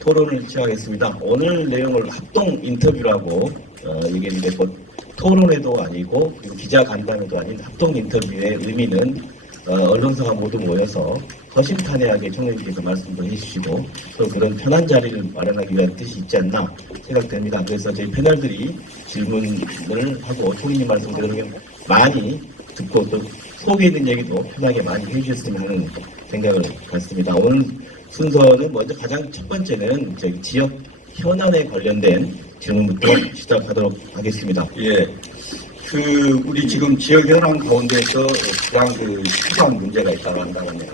토론을 시작하겠습니다. 오늘 내용을 합동 인터뷰라고 얘기했는데 토론회도 아니고 기자 간담회도 아닌 합동 인터뷰의 의미는 언론사가 모두 모여서 허심탄회하게 총리님께서 말씀도 해주시고 또 그런 편한 자리를 마련하기 위한 뜻이 있지 않나 생각됩니다. 그래서 저희 패널들이 질문을 하고 총리님 말씀 들으면 많이 듣고 또 속에 있는 얘기도 편하게 많이 해주셨으면 하는 생각을 갖습니다. 오늘 순서는 먼저 가장 첫 번째는 저희 지역 현안에 관련된 질문부터 시작하도록 하겠습니다. 예. 우리 지금 지역 현안 가운데서 가장 시급한 문제가 있다고 한다면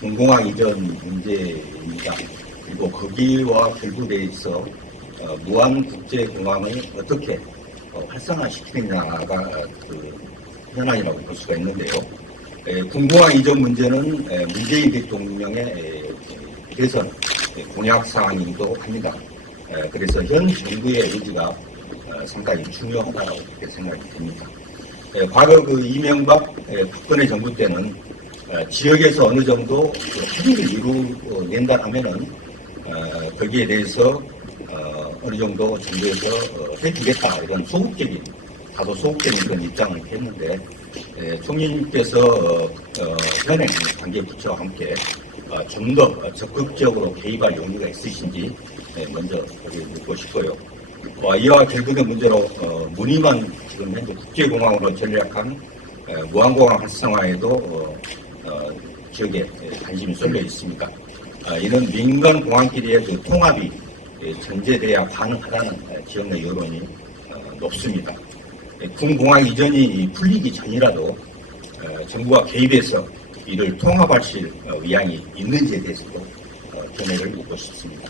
공공항 이전 문제입니다. 그리고 거기와 결부되어 있어 무안국제공항을 어떻게 활성화시키느냐가 현안이라고 볼 수가 있는데요. 공공항 이전 문제는 문재인 대통령의 대선 공약사항이기도 합니다. 그래서 현 정부의 의지가 상당히 중요하다고 생각이 듭니다. 과거 이명박, 박근혜 정부 때는 지역에서 어느 정도 합의를 이루낸다 하면은 거기에 대해서 어느 정도 정부에서 해주겠다 이런 다소 소극적인 그런 입장을 했는데 총리님께서 현행 관계 부처와 함께 좀 더 적극적으로 개입할 용의가 있으신지 먼저 묻고 싶고요. 이와 결부된 문제로 문의만 지금 현재 국제공항으로 전략한 무안공항 활성화에도 지역에 관심이 쏠려 있습니다. 이는 민간 공항끼리의 통합이 전제돼야 가능하다는 지역 내 여론이 높습니다. 군공항 이전이 풀리기 전이라도 정부가 개입해서 이를 통합하실 의향이 있는지에 대해서도 견해를 묻고 싶습니다.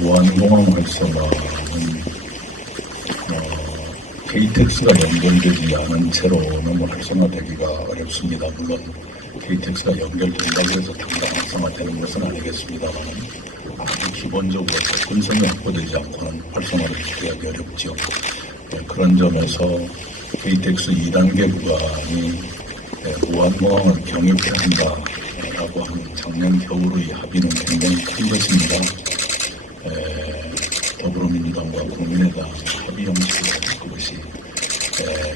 무안공항 활성화는 KTX가 연결되지 않은 채로는 활성화되기가 어렵습니다. 물론 KTX가 연결된다고 해서 당장 활성화되는 것은 아니겠습니다만 아주 기본적으로 접근성이 확보되지 않고는 활성화를 기대하기 어렵죠. 그런 점에서 KTX 2단계 구간이 무안공항을 경유해야 한다라고 하는 작년 겨울의 합의는 굉장히 큰 것입니다. 더불어민주당과 국민의당 합의 형식으로 그것이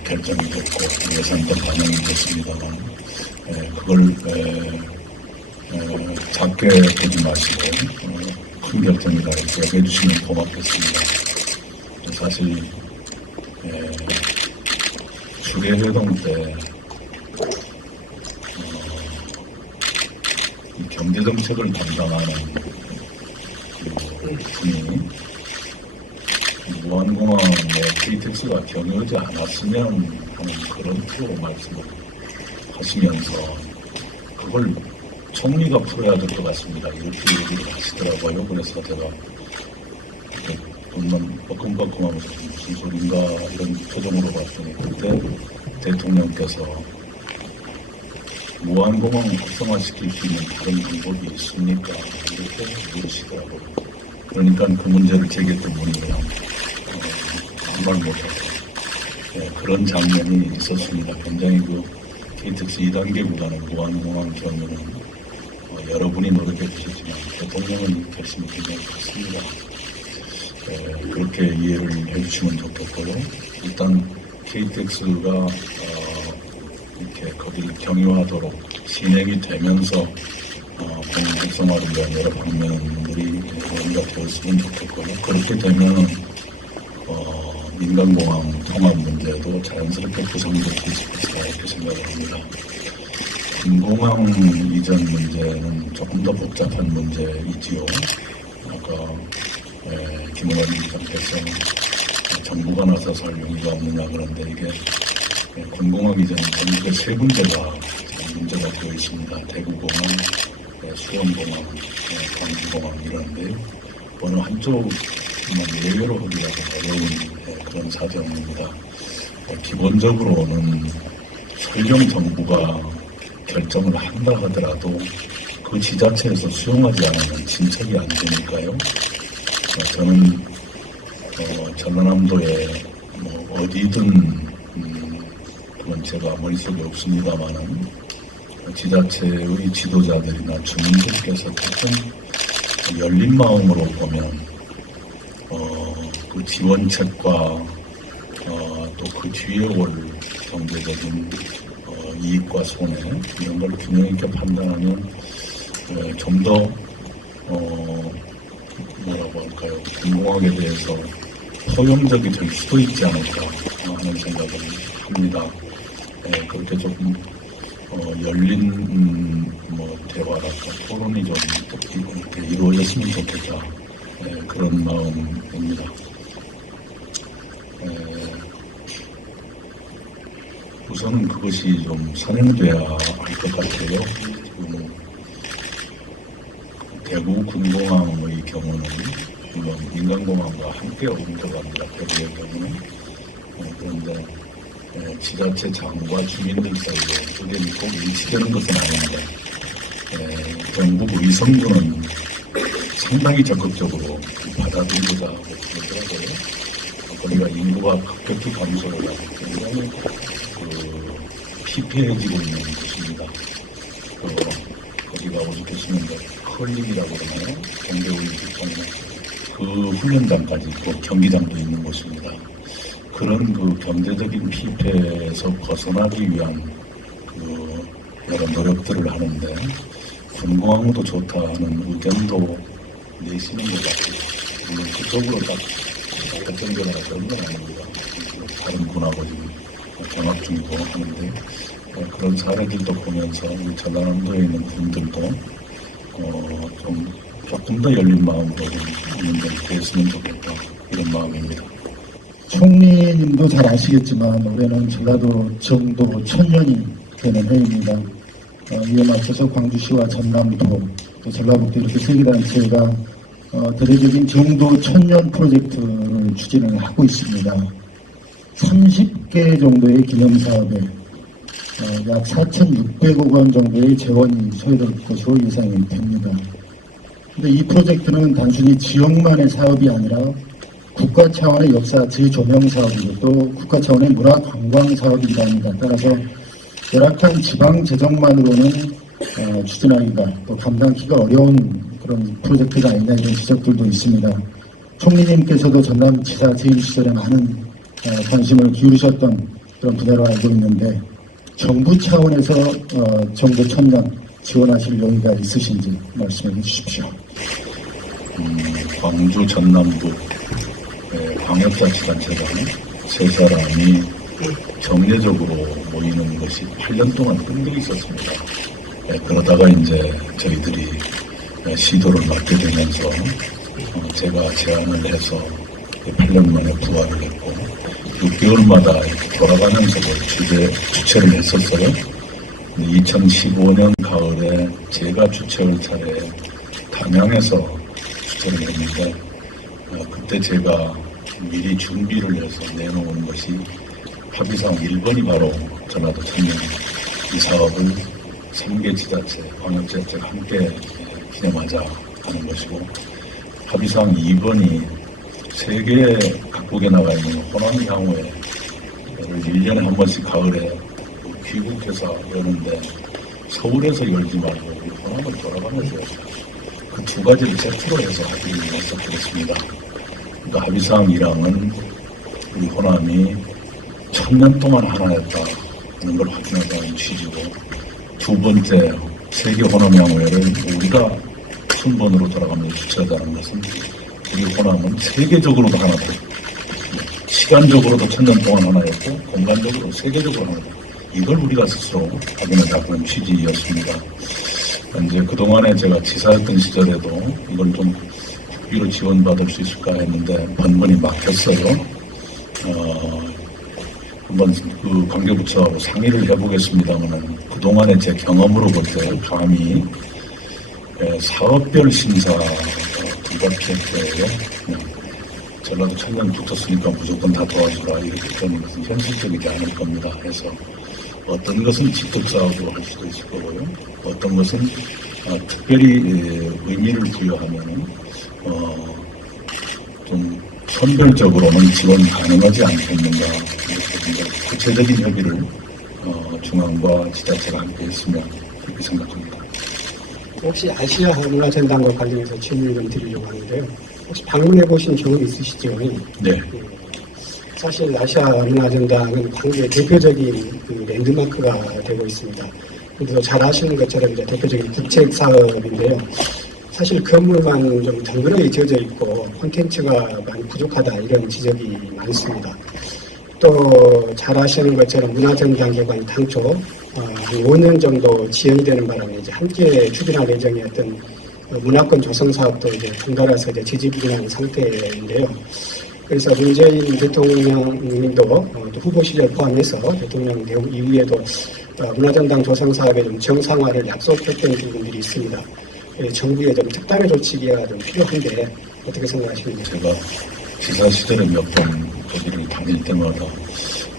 결정이 됐고 예산도 반영이 됐습니다만 그걸 작게 보지 마시고 큰 결정이라고 기억해 주시면 고맙겠습니다. 사실 주례회동 때 경제정책을 담당하는 분이 무안공항에 KTX가 경유하지 않았으면 하는 그런 프로 말씀을 하시면서 그걸 총리가 풀어야 될 것 같습니다. 이렇게 얘기를 하시더라고요. 그래서 제가 눈만 뻐끔뻐끔하면서 무슨 소린가 이런 표정으로 봤더니 그때 대통령께서 무안공항 활성화시킬 수 있는 다른 방법이 있습니까? 이렇게 물으시더라고요. 그러니까 그 문제를 제기했던 분이 그냥 아무 말 못하고 그런 장면이 있었습니다. 굉장히 KTX 2단계 구간의 무안공항 경우는 여러분이 노력해 주셨지만 대통령은 결심이 굉장히 컸습니다. 그렇게 이해를 해주시면 좋겠고요. 일단 KTX가 이렇게 거기를 경유하도록 진행이 되면서 공항 활성화를 위한 여러 방면들이 논의가 되었으면 좋겠고요. 그렇게 되면 민간공항 통합 문제도 자연스럽게 구성될 수 있을 것이다 이렇게 생각을 합니다. 군공항 이전 문제는 조금 더 복잡한 문제이지요. 아까 김은환 위원장께서 정부가 나서서 할 용의가 없느냐 그런데 이게 군공항 이전은 전국에 세 군데가 문제가 되어 있습니다. 대구공항, 수원공항, 광주공항 이런데 어느 한쪽만 예외로 하기가 어려운 그런 사정입니다. 기본적으로는 설령 정부가 결정을 한다 하더라도 그 지자체에서 수용하지 않으면 진척이 안 되니까요. 저는 전라남도에 어디든 그 그건 제가 머릿속에 없습니다만은 지자체의 지도자들이나 주민들께서 조금 열린 마음으로 보면 그 지원책과 또 그 뒤에 올 경제적인 이익과 손해 이런 걸 균형 있게 판단하면 좀 더 뭐라고 할까요? 공공학에 대해서 포용적이 될 수도 있지 않을까 하는 생각을 합니다. 그렇게 조금 열린 대화랄까 토론이 좀 이렇게 이루어졌으면 좋겠다. 그런 마음입니다. 우선은 그것이 좀 선행돼야 할 것 같아요. 지금 대구 군공항의 경우는 물론 민간공항과 함께 운영합니다. 대구의 경우는 그런데 지자체장과 주민들 사이에 의견이 꼭 일치되는 것은 아닌데 정부 의성부는 상당히 적극적으로 받아들이고자 하고 그러더라고요. 거기가 인구가 급격히 감소를 하고 굉장히 피폐해지고 있는 곳입니다. 거기가 오죽했으면 컬링이라고 그러나요? 동계올림픽장에 그 훈련장까지 있고 경기장도 있는 곳입니다. 그런 그 경제적인 피폐에서 벗어나기 위한 그 여러 노력들을 하는데 군공항도 좋다 하는 의견도 내시는 것 같아요. 물론 그쪽으로 딱 결정되거나 그런 건 아닙니다. 다른 군하고 지금 경합 중이고 하는데 그런 사례들도 보면서 우리 전라남도에 있는 분들도 조금 더 열린 마음으로 있는 데 됐으면 좋겠다 이런 마음입니다. 총리님도 잘 아시겠지만 올해는 전라도 정도 천년이 되는 해입니다. 이에 맞춰서 광주시와 전남도 또 전라북도 이렇게 세 개 단체가 대대적인 정도 천년 프로젝트를 추진을 하고 있습니다. 30개 정도의 기념사업에 약 4,600억 원 정도의 재원이 소요될 것으로 예상이 됩니다. 그런데 이 프로젝트는 단순히 지역만의 사업이 아니라 국가 차원의 역사 재조명 사업이고 또 국가 차원의 문화 관광 사업이기도 합니다. 따라서 열악한 지방 재정만으로는 추진하기가 또 감당하기가 어려운 그런 프로젝트가 아니냐 이런 지적들도 있습니다. 총리님께서도 전남지사 재임 시절에 많은 관심을 기울이셨던 그런 분야로 알고 있는데 정부 차원에서 정부 천년 지원하실 용의가 있으신지 말씀해 주십시오. 광주 전남북 광역자치단체장 세 사람이 정례적으로 모이는 것이 8년 동안 끈들이 있었습니다. 그러다가 이제 저희들이 시도를 맡게 되면서 제가 제안을 해서 8년 만에 부활을 했고 6개월마다 이렇게 돌아가면서 주최를 했었어요. 2015년 가을에 제가 주최할 차례에 담양에서 주최를 했는데 그때 제가 미리 준비를 해서 내놓은 것이 합의사항 1번이 바로 전라도 천년 이 사업을 3개 지자체, 광역지자체가 함께 기념하자 하는 것이고 합의사항 2번이 세계 각국에 나가 있는 호남향후회를 1년에 한 번씩 가을에 귀국해서 여는데 서울에서 열지 말고 우리 호남을 돌아가면서 그 두 가지를 세트로 해서 합의를 해서 그랬습니다. 그러니까 합의사항 1항은 우리 호남이 1000년 동안 하나였다는 걸 확인하자는 취지고 두 번째 세계 호남향후회를 우리가 순번으로 돌아가면서 주최하자는 것은 우리 호남은 세계적으로도 하나고 시간적으로도 1000년 동안 하나였고 공간적으로 세계적으로 하나고 이걸 우리가 스스로 확인하자 그런 취지였습니다. 이제 그동안에 제가 지사였던 시절에도 이걸 좀 국비로 지원받을 수 있을까 했는데 번번이 막혔어요. 한번 그 관계부처하고 상의를 해보겠습니다만 그동안에 제 경험으로 볼 때 감히 사업별 심사 불가피했고요. 전라도 천년 붙었으니까 무조건 다 도와주라 이렇게 되는 것은 현실적이지 않을 겁니다. 해서 어떤 것은 직접 사업으로 할 수도 있을 거고요. 어떤 것은 특별히 의미를 부여하면 좀 선별적으로는 지원 가능하지 않겠는가 이렇게 구체적인 협의를 중앙과 지자체가 함께 했으면 그렇게 생각합니다. 혹시 아시아 문화전당과 관련해서 질문을 좀 드리려고 하는데요. 혹시 방문해 보신 경험 있으시죠? 네, 사실 아시아 문화전당은 광주의 대표적인 그 랜드마크가 되고 있습니다. 그래서 잘 아시는 것처럼 이제 대표적인 국책 사업인데요. 사실 건물만 좀 덩그러니 지어져 있고 콘텐츠가 많이 부족하다 이런 지적이 많습니다. 또 잘 아시는 것처럼 문화전당 개관 당초 한 5년 정도 지연이 되는 바람에 이제 함께 추진할 예정이었던 문화권 조성 사업도 이제 중단해서 이제 지지부진한 상태인데요. 그래서 문재인 대통령님도 또 후보 시절 포함해서 대통령 대우 이후에도 문화전당 조성 사업의 좀 정상화를 약속했던 부분들이 있습니다. 정부의 좀 특단의 조치가 좀 필요한데 어떻게 생각하십니까? 제가 지사 시절에 몇 번 거기를 다닐 때마다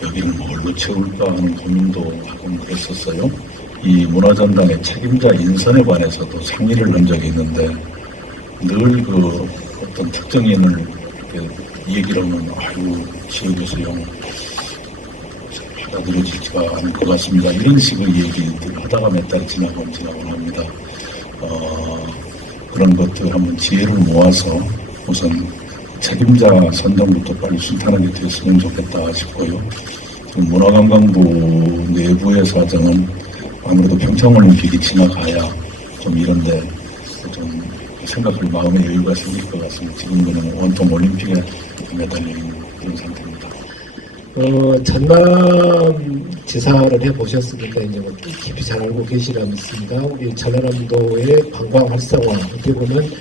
여기를 뭘로 채울까 하는 고민도 하고 그랬었어요. 이 문화전당의 책임자 인선에 관해서도 상의를 한 적이 있는데 늘 그 어떤 특정인을 이렇게 얘기를 하면 아유 지역에서 영 받아들여지지가 않을 것 같습니다. 이런 식의 얘기들 하다가 몇 달이 지나곤 합니다. 그런 것들 한번 지혜를 모아서 우선 책임자 선정부터 빨리 순탄하게 됐으면 좋겠다 싶고요. 문화관광부 내부의 사정은 아무래도 평창올림픽이 지나가야 좀 이런데 좀 생각할 마음의 여유가 생길 것 같습니다. 지금 그냥 온통 올림픽에 매달리는 그런 상태입니다. 전남 지사를 해보셨으니까 이제 뭐 깊이 잘 알고 계시라 믿습니다. 우리 전라남도의 관광 활성화, 어떻게 보면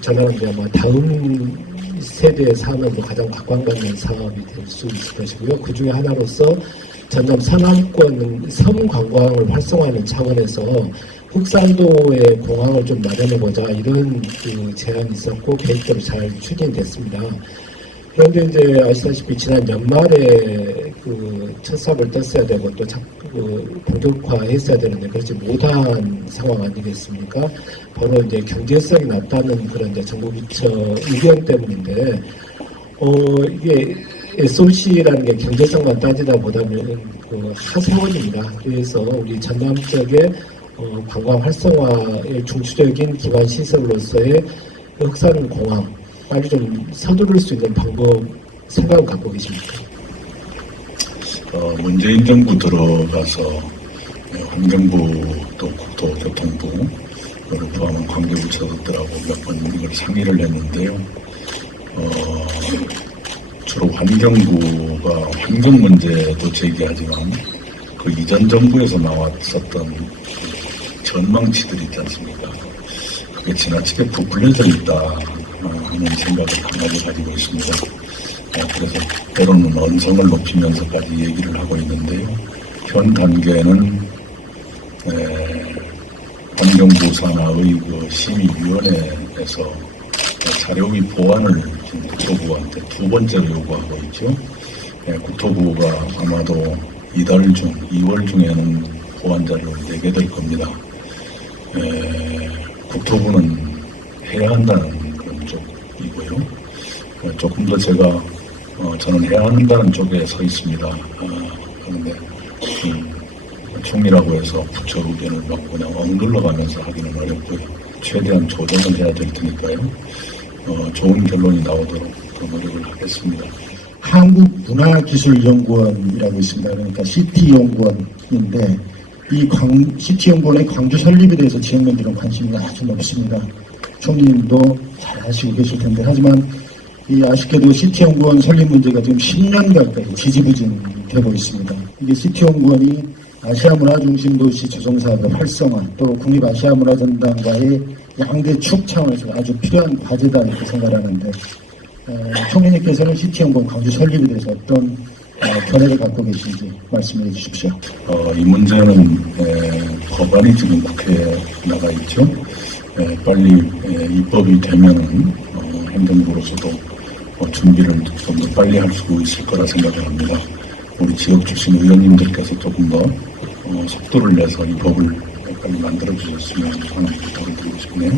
전라남도 아마 다음 세대의 사업도 가장 각광받는 사업이 될 수 있을 것이고요. 그 중에 하나로서 전남 서남권 섬 관광을 활성화하는 차원에서 흑산도의 공항을 좀 마련해보자 이런 그 제안이 있었고 계획대로 잘 추진됐습니다. 그런데 이제 아시다시피 지난 연말에 그 첫 삽을 떴어야 되고 또 본격화했어야 되는데 그렇지 못한 상황 아니겠습니까? 바로 이제 경제성이 낮다는 그런 이제 정부 부처 의견 때문인데 이게 SOC라는 게 경제성만 따지다 보다는 그 하세원입니다. 그래서 우리 전남 쪽에 관광 활성화의 중추적인 기반 시설로서의 흑산공항 빨리 좀 서두를 수 있는 방법 생각을 갖고 계십니까? 문재인 정부 들어가서 환경부 또 국토교통부 그리고 포함한 관계부처들하고 몇 번 이걸 상의를 했는데요. 주로 환경부가 환경 문제도 제기하지만 그 이전 정부에서 나왔었던 전망치들 있지 않습니까? 그게 지나치게 부풀려져 있다 하는 생각을 강하게 가지고 있습니다. 그래서 때로는 언성을 높이면서까지 얘기를 하고 있는데요. 현 단계는 환경부 산하의 그 심의위원회에서 자료의 보완을 국토부한테 두 번째로 요구하고 있죠. 국토부가 아마도 이달 중, 2월 중에는 보완 자료를 내게 될 겁니다. 국토부는 해야 한다는 그런 쪽이고요. 조금 더 제가 저는 해야 한다는 쪽에 서 있습니다. 그런데 총리라고 해서 부처 의견을 막 그냥 억눌러가면서 하기는 어렵고요. 최대한 조정을 해야 될 테니까요. 좋은 결론이 나오도록 그 노력을 하겠습니다. 한국문화기술연구원이라고 있습니다. 그러니까 CT연구원인데 이 CT연구원의 광주 설립에 대해서 지역민들은 관심이 아주 높습니다. 총리님도 잘 아시고 계실 텐데 하지만 이 아쉽게도 CT연구원 설립 문제가 지금 10년 가까이 지지부진되고 있습니다. 이게 CT연구원이 아시아 문화중심도시 조성사업의 활성화 또 국립아시아문화전당과의 양대 축 차원에서 아주 필요한 과제다 이렇게 생각하는데 총리님께서는 CT연구원 광주 설립에 대해서 어떤 견해를 갖고 계신지 말씀해 주십시오. 이 문제는 법안이 지금 국회에 나가 있죠. 빨리 입법이 되면은 행정부로서도 준비를 좀 더 빨리 할 수 있을 거라 생각을 합니다. 우리 지역 출신 의원님들께서 조금 더 속도를 내서 이 법을 빨리 만들어 주셨으면 하는 부탁을 드리고 싶네요.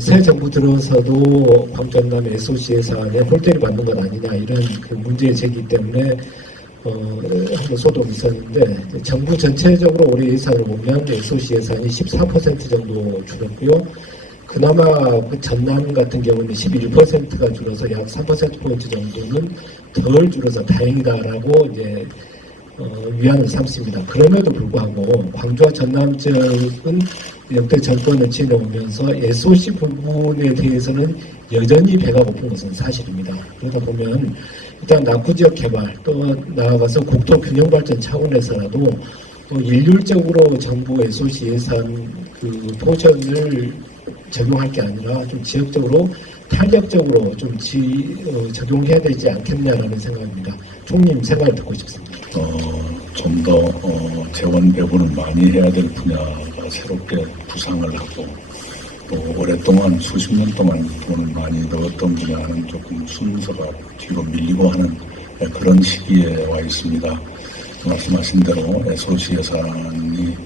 새 정부 들어서도 광전남 SOC 예산에 홀대를 받는 것 아니냐 이런 그 문제 제기 때문에 한번 소동이 있었는데 정부 전체적으로 올해 예산을 보면 SOC 예산이 14% 정도 줄었고요. 그나마 그 전남 같은 경우는 11%가 줄어서 약 3%포인트 정도는 덜 줄어서 다행이다라고 이제 위안을 삼습니다. 그럼에도 불구하고 광주와 전남 지역은 역대 정권을 지내오면서 SOC 부분에 대해서는 여전히 배가 고픈 것은 사실입니다. 그러다 보면 일단 낙후 지역 개발 또 나아가서 국토 균형 발전 차원에서라도 또 일률적으로 정부 SOC 예산 그 포션을 적용할 게 아니라 좀 지역적으로 탄력적으로 좀 적용해야 되지 않겠냐라는 생각입니다. 총님 생각을 듣고 싶습니다. 좀 더 재원 배분을 많이 해야 될 분야가 새롭게 부상을 하고 또 오랫동안 수십 년 동안 돈을 많이 넣었던 분야는 조금 순서가 뒤로 밀리고 하는 그런 시기에 와 있습니다. 말씀하신 대로 SOC 예산이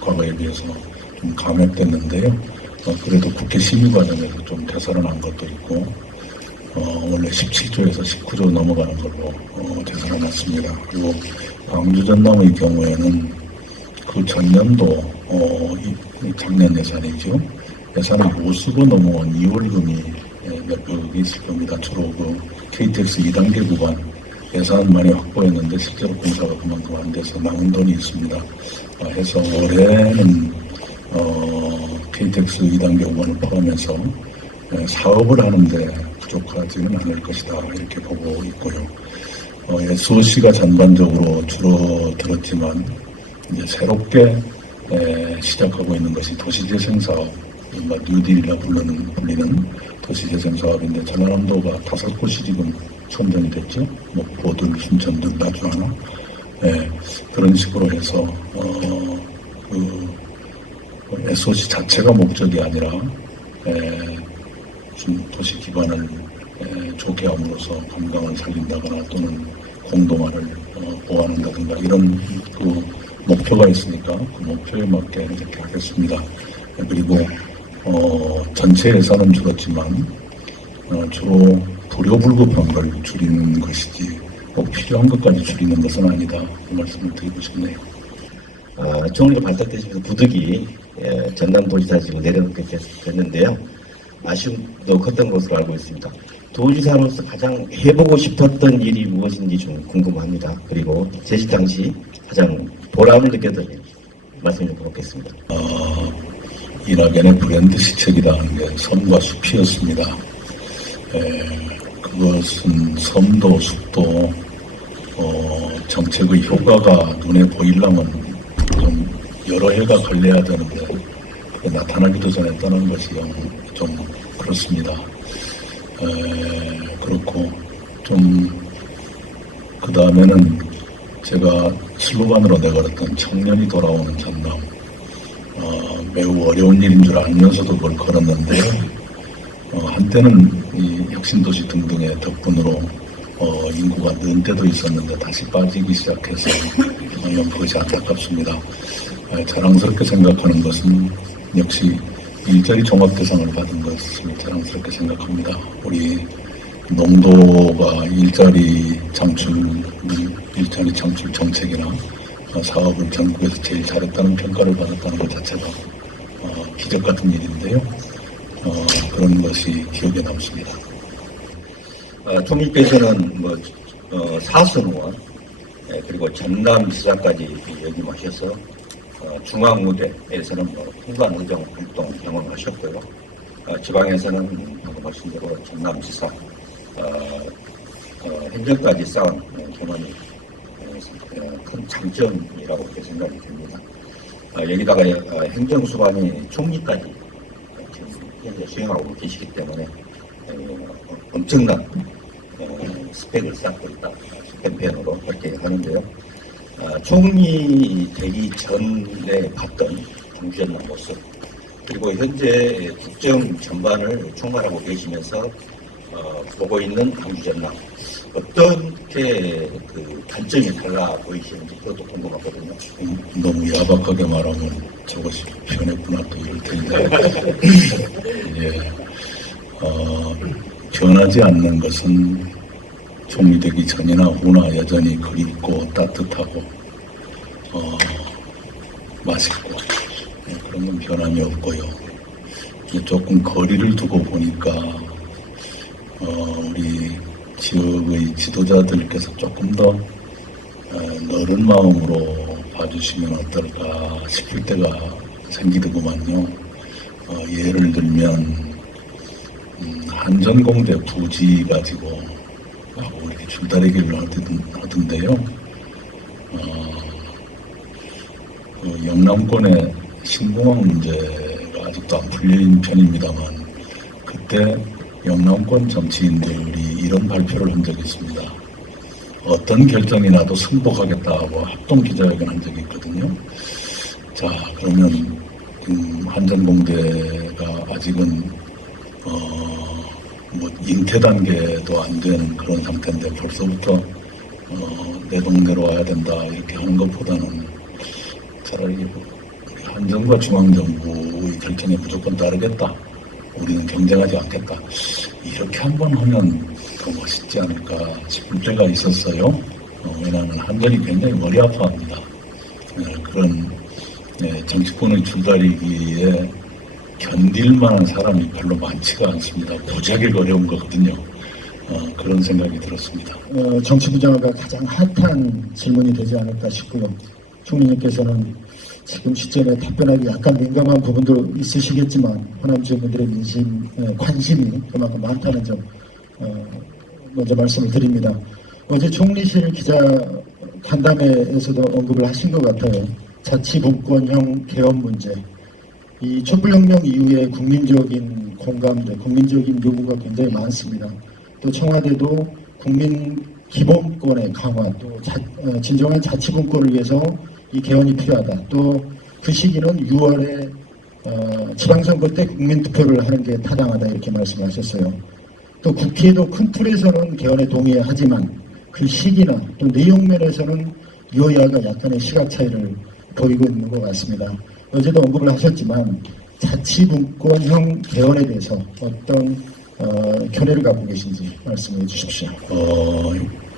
과거에 비해서 좀 감액됐는데요. 그래도 국회 심의 과정에서 좀 개선을 한 것도 있고 원래 17조에서 19조 넘어가는 걸로 개선을 났습니다. 그리고 광주 전남의 경우에는 그 전년도 작년 예산이죠. 예산을 못 쓰고 넘어온 2월금이 몇억이 있을 겁니다. 주로 그 KTX 2단계 구간 예산 많이 확보했는데 실제로 공사가 그만큼 안 돼서 남은 돈이 있습니다. 해서 올해는 KTX 2단계 구간을 포함해서 사업을 하는데 부족하지는 않을 것이다 이렇게 보고 있고요. SOC가 전반적으로 줄어들었지만 이제 새롭게 시작하고 있는 것이 도시재생사업, 뉴딜이라 불리는 도시재생사업인데 전라남도가 5곳이 지금 선정이 됐죠. 목포들, 순천들, 나주 하나. 그런 식으로 해서 SOC 자체가 목적이 아니라 도시 기반을 좋게 함으로써 관광을 살린다거나 또는 공동화를 보완한다든가 이런 그 목표가 있으니까 그 목표에 맞게 이렇게 하겠습니다. 그리고 전체 예산은 줄었지만 주로 불효불급한 걸 줄이는 것이지 꼭 필요한 것까지 줄이는 것은 아니다. 그 말씀을 드리고 싶네요. 총리로 발탁되시면서 부득이 전남도지사직으로 내려놓게 됐는데요. 아쉬움도 컸던 것으로 알고 있습니다. 도지사로서 가장 해보고 싶었던 일이 무엇인지 좀 궁금합니다. 그리고 제시 당시 가장 보람을 느꼈던 일 말씀 좀 드리겠습니다. 이낙연의 브랜드 시책이라는 게 섬과 숲이었습니다. 그것은 섬도 숲도 정책의 효과가 눈에 보이려면 좀 여러 해가 걸려야 되는데 그게 나타나기도 전에 떠난 것이 좀 그렇습니다. 그렇고 좀 그 다음에는 제가 슬로건으로 내걸었던 청년이 돌아오는 전남 매우 어려운 일인 줄 알면서도 그걸 걸었는데 한때는 이 혁신도시 등등의 덕분으로 인구가 는 때도 있었는데 다시 빠지기 시작해서 그것이 안타깝습니다. 자랑스럽게 생각하는 것은 역시 일자리 종합대상을 받은 것을 자랑스럽게 생각합니다. 우리 농도가 일자리 창출 정책이나 사업을 전국에서 제일 잘했다는 평가를 받았다는 것 자체가 기적 같은 일인데요. 그런 것이 기억에 남습니다. 총리께서는 사선의원 그리고 전남지사까지 역임하셔서 중앙무대에서는 풍간의정 활동 경험하셨고요. 지방에서는 방금 말씀대로 전남지사 행정까지 쌓은 경험이 큰 장점이라고 그렇게 생각이 됩니다. 여기다가 행정수반이 총리까지 지금 현재 수행하고 계시기 때문에 엄청난 스펙을 쌓고 있다. 캠페인으로 그렇게 하는데요. 총리 되기 전에 봤던 광주전남 모습 그리고 현재 국정 전반을 총괄하고 계시면서 보고 있는 광주전남 어떻게 그 관점이 달라 보이시는지 그것도 궁금하거든요. 너무 야박하게 말하면 저것이 변했구나 또 이럴 텐데 변하지 않는 것은 총리 되기 전이나 후나 여전히 그립고 따뜻하고 맛있고 그런 건 변함이 없고요. 조금 거리를 두고 보니까 우리 지역의 지도자들께서 조금 더 너른 마음으로 봐주시면 어떨까 싶을 때가 생기더구만요. 예를 들면 한전공대 부지 가지고 이렇게 줄다리기를 하던데요. 그 영남권의 신공항 문제가 아직도 안 풀린 편입니다만 그때 영남권 정치인들이 이런 발표를 한 적이 있습니다. 어떤 결정이 나도 승복하겠다고 합동 기자회견 한 적이 있거든요. 자, 그러면 한전공대가 아직은 뭐 잉태 단계도 안 된 그런 상태인데 벌써부터 내 동네로 와야 된다 이렇게 하는 것보다는 차라리 한정과 중앙정부의 결정에 무조건 따르겠다. 우리는 경쟁하지 않겠다. 이렇게 한번 하면 더 멋있지 않을까 싶을 때가 있었어요. 왜냐하면 한전이 굉장히 머리 아파합니다. 그런 정치권의 줄다리기에 견딜 만한 사람이 별로 많지가 않습니다. 무지하게 어려운 거거든요. 그런 생각이 들었습니다. 정치부장화가 가장 핫한 질문이 되지 않을까 싶고요. 총리님께서는 지금 시점에 답변하기 약간 민감한 부분도 있으시겠지만 호남 지역민들의 관심이 그만큼 많다는 점 먼저 말씀을 드립니다. 어제 총리실 기자 간담회에서도 언급을 하신 것 같아요. 자치분권형 개헌 문제. 이 촛불혁명 이후에 국민적인 공감대, 국민적인 요구가 굉장히 많습니다. 또 청와대도 국민 기본권의 강화, 또 진정한 자치분권을 위해서 이 개헌이 필요하다. 또 그 시기는 6월에 지방선거 때 국민투표를 하는 게 타당하다 이렇게 말씀하셨어요. 또 국회도 큰 틀에서는 개헌에 동의하지만 그 시기나 또 내용 면에서는 여야가 약간의 시각 차이를 보이고 있는 것 같습니다. 어제도 언급을 하셨지만 자치분권형 개헌에 대해서 어떤 견해를 갖고 계신지 말씀해 주십시오.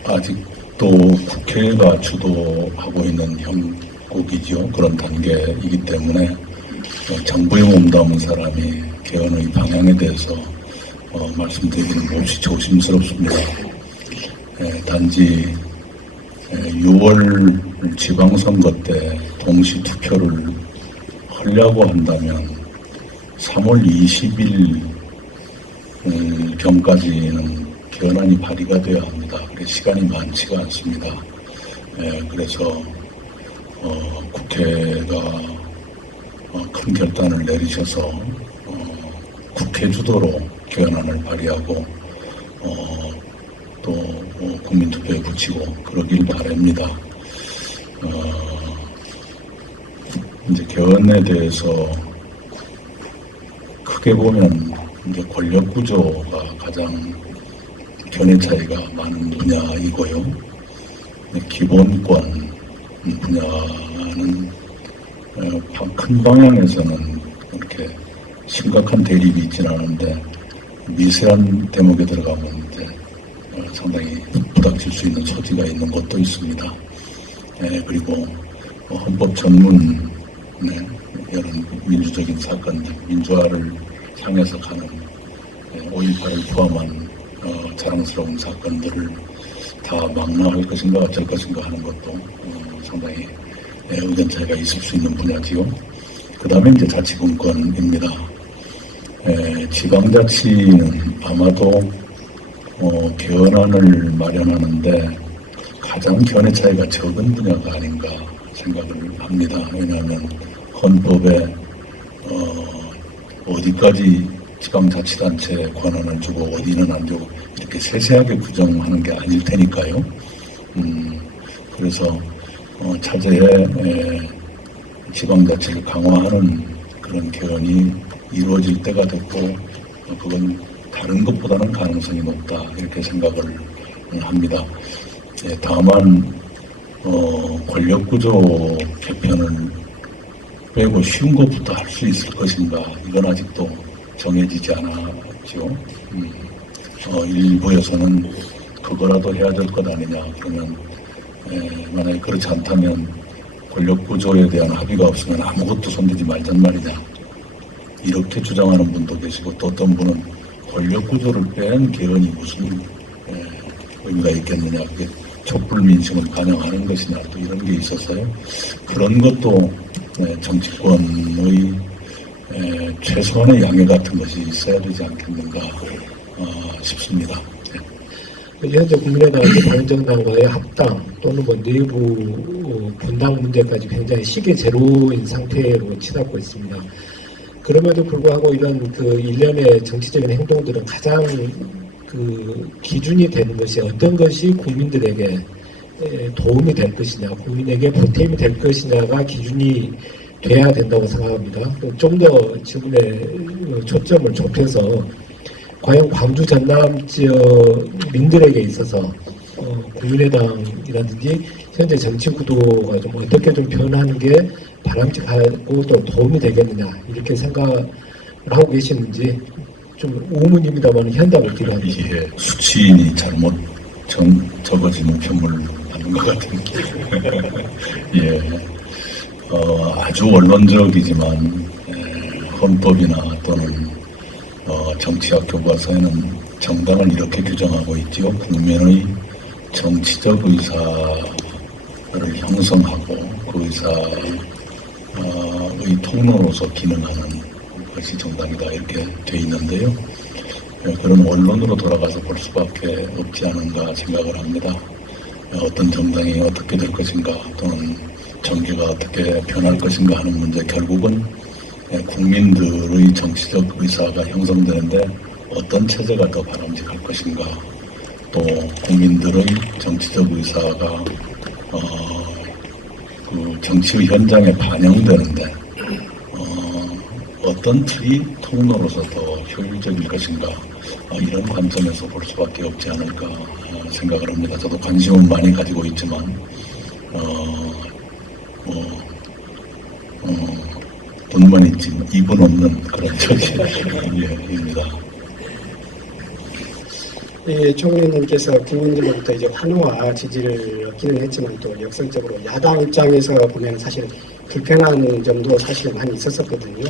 아직도 국회가 주도하고 있는 형국이죠. 그런 단계이기 때문에 정부에 몸담은 사람이 개헌의 방향에 대해서 말씀드리기는 몹시 조심스럽습니다. 단지 6월 지방선거 때 동시 투표를 하려고 한다면 3월 20일 전까지는 개헌안이 발의가 되어야 합니다. 그래서 시간이 많지가 않습니다. 그래서 국회가 큰 결단을 내리셔서 국회 주도로 개헌안을 발의하고 또 국민투표에 붙이고 그러길 바랍니다. 이제 개헌에 대해서 크게 보면 이제 권력 구조가 가장 견해 차이가 많은 분야이고요. 기본권 분야는 큰 방향에서는 그렇게 심각한 대립이 있지는 않은데 미세한 대목에 들어가면 이제 상당히 부닥칠 수 있는 소지가 있는 것도 있습니다. 그리고 헌법 전문 이런 민주적인 사건들, 민주화를 향해서 가는 5.18을 포함한 자랑스러운 사건들을 다 망라할 것인가 어쩔 것인가 하는 것도 상당히 의견 차이가 있을 수 있는 분야지요. 그 다음에 이제 자치분권입니다. 지방자치는 아마도 개헌안을 마련하는데 가장 견해 차이가 적은 분야가 아닌가 생각을 합니다. 왜냐하면 헌법에 어디까지 지방자치단체에 권한을 주고 어디는 안 주고 이렇게 세세하게 규정하는 게 아닐 테니까요. 그래서 차제에 지방자치를 강화하는 그런 개헌이 이루어질 때가 됐고 그건 다른 것보다는 가능성이 높다 이렇게 생각을 합니다. 다만 권력구조 개편을 빼고 쉬운 것부터 할 수 있을 것인가 이건 아직도 정해지지 않았죠. 일부에서는 그거라도 해야 될 것 아니냐. 그러면 만약에 그렇지 않다면 권력 구조에 대한 합의가 없으면 아무것도 손대지 말단 말이냐. 이렇게 주장하는 분도 계시고 또 어떤 분은 권력 구조를 뺀 개헌이 무슨 의미가 있겠느냐. 그게 촛불 민심을 반영하는 것이냐. 또 이런 게 있었어요. 그런 것도 정치권의 최소한의 양해 같은 것이 있어야 되지 않겠는가 싶습니다. 현재 국민의당이 바른정당과의 합당 또는 뭐 내부 분당 문제까지 굉장히 시계 제로인 상태로 치닫고 있습니다. 그럼에도 불구하고 이런 그 일련의 정치적인 행동들은 가장 그 기준이 되는 것이 어떤 것이 국민들에게 도움이 될 것이냐, 국민에게 보탬이 될 것이냐가 기준이 돼야 된다고 생각합니다. 좀 더 지금의 초점을 좁혀서 과연 광주 전남 지역 민들에게 있어서 국민의당이라든지 현재 정치 구도가 좀 어떻게 좀 변하는 게 바람직하고 또 도움이 되겠느냐 이렇게 생각을 하고 계시는지 좀 의문입니다만 현답을 기대합니다. 이게 수치인이 잘못 적어진 우편물을 하는 것 같은데 예, 아주 원론적이지만 헌법이나 또는 정치학 교과서에는 정당을 이렇게 규정하고 있지요. 국민의 정치적 의사를 형성하고 그 의사의 통로로서 기능하는 것이 정당이다 이렇게 돼 있는데요. 그런 원론으로 돌아가서 볼 수밖에 없지 않은가 생각을 합니다. 어떤 정당이 어떻게 될 것인가 또는 정계가 어떻게 변할 것인가 하는 문제 결국은 국민들의 정치적 의사가 형성되는데 어떤 체제가 더 바람직할 것인가 또 국민들의 정치적 의사가 그 정치의 현장에 반영되는데 어떤 틀이 통로로서 더 효율적일 것인가 이런 관점에서 볼 수밖에 없지 않을까 생각을 합니다. 저도 관심은 많이 가지고 있지만 돈만 있지 입은 없는 그런 처지입니다. 예, 총리님께서 국민들로부터 이제 환호와 지지를 얻기는 했지만 또 역설적으로 야당 입장에서 보면 사실 불편한 점도 사실 많이 있었었거든요.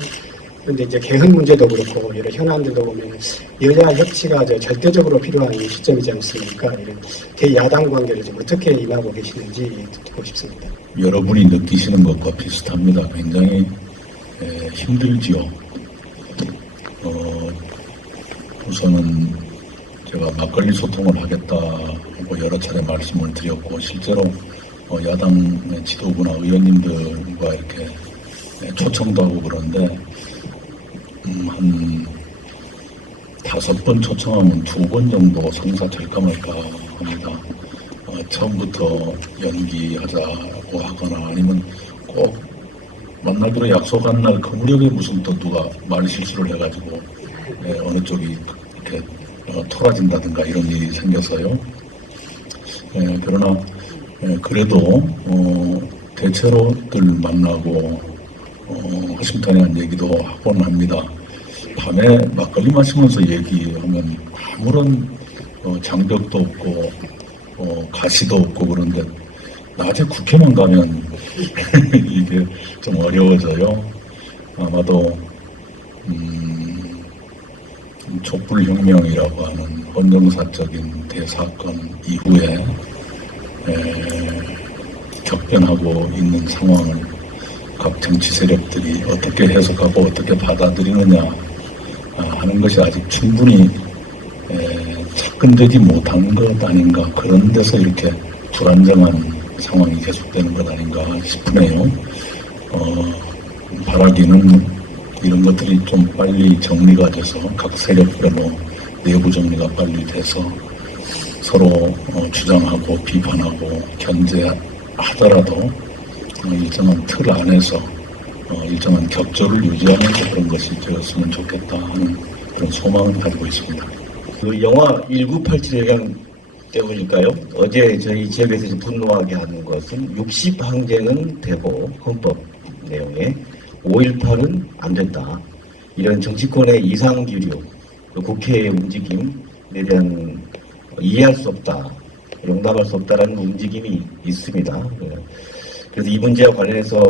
그런데 이제 개헌 문제도 그렇고 여러 현안들도 보면 여야 협치가 절대적으로 필요한 시점이지 않습니까? 이런 대야당 관계를 좀 어떻게 임하고 계시는지 듣고 싶습니다. 여러분이 느끼시는 것과 비슷합니다. 굉장히 힘들지요. 우선은 제가 막걸리 소통을 하겠다고 여러 차례 말씀을 드렸고 실제로 야당 지도부나 의원님들과 이렇게 초청도 하고 그런데 한 5번 초청하면 2번 정도 성사될까 말까 합니다. 처음부터 연기하자고 하거나 아니면 꼭 만나기로 약속한 날 그 무렵에 무슨 또 누가 말 실수를 해가지고 어느 쪽이 이렇게 토라진다든가 이런 일이 생겨서요. 그러나 그래도 대체로들 만나고 허심탄회한 얘기도 하곤 합니다. 밤에 막걸리 마시면서 얘기하면 아무런 장벽도 없고 가시도 없고 그런데 낮에 국회만 가면 이게 좀 어려워져요. 아마도 촛불혁명이라고 하는 헌정사적인 대사건 이후에 격변하고 있는 상황을 각 정치 세력들이 어떻게 해석하고 어떻게 받아들이느냐 하는 것이 아직 충분히 접근되지 못한 것 아닌가 그런 데서 이렇게 불안정한 상황이 계속되는 것 아닌가 싶으네요. 바라기는 이런 것들이 좀 빨리 정리가 돼서 각 세력별로 내부 정리가 빨리 돼서 서로 주장하고 비판하고 견제하더라도 일정한 틀 안에서 일정한 격조를 유지하면서 그런 것이 되었으면 좋겠다 하는 그런 소망을 가지고 있습니다. 그 영화 1987 영향 때문일까요? 어제 저희 지역에서 분노하게 하는 것은 60항쟁은 되고 헌법 내용에 5.18은 안 된다. 이런 정치권의 이상기류, 국회의 움직임에 대한 이해할 수 없다, 용납할 수 없다라는 움직임이 있습니다. 그래서 이 문제와 관련해서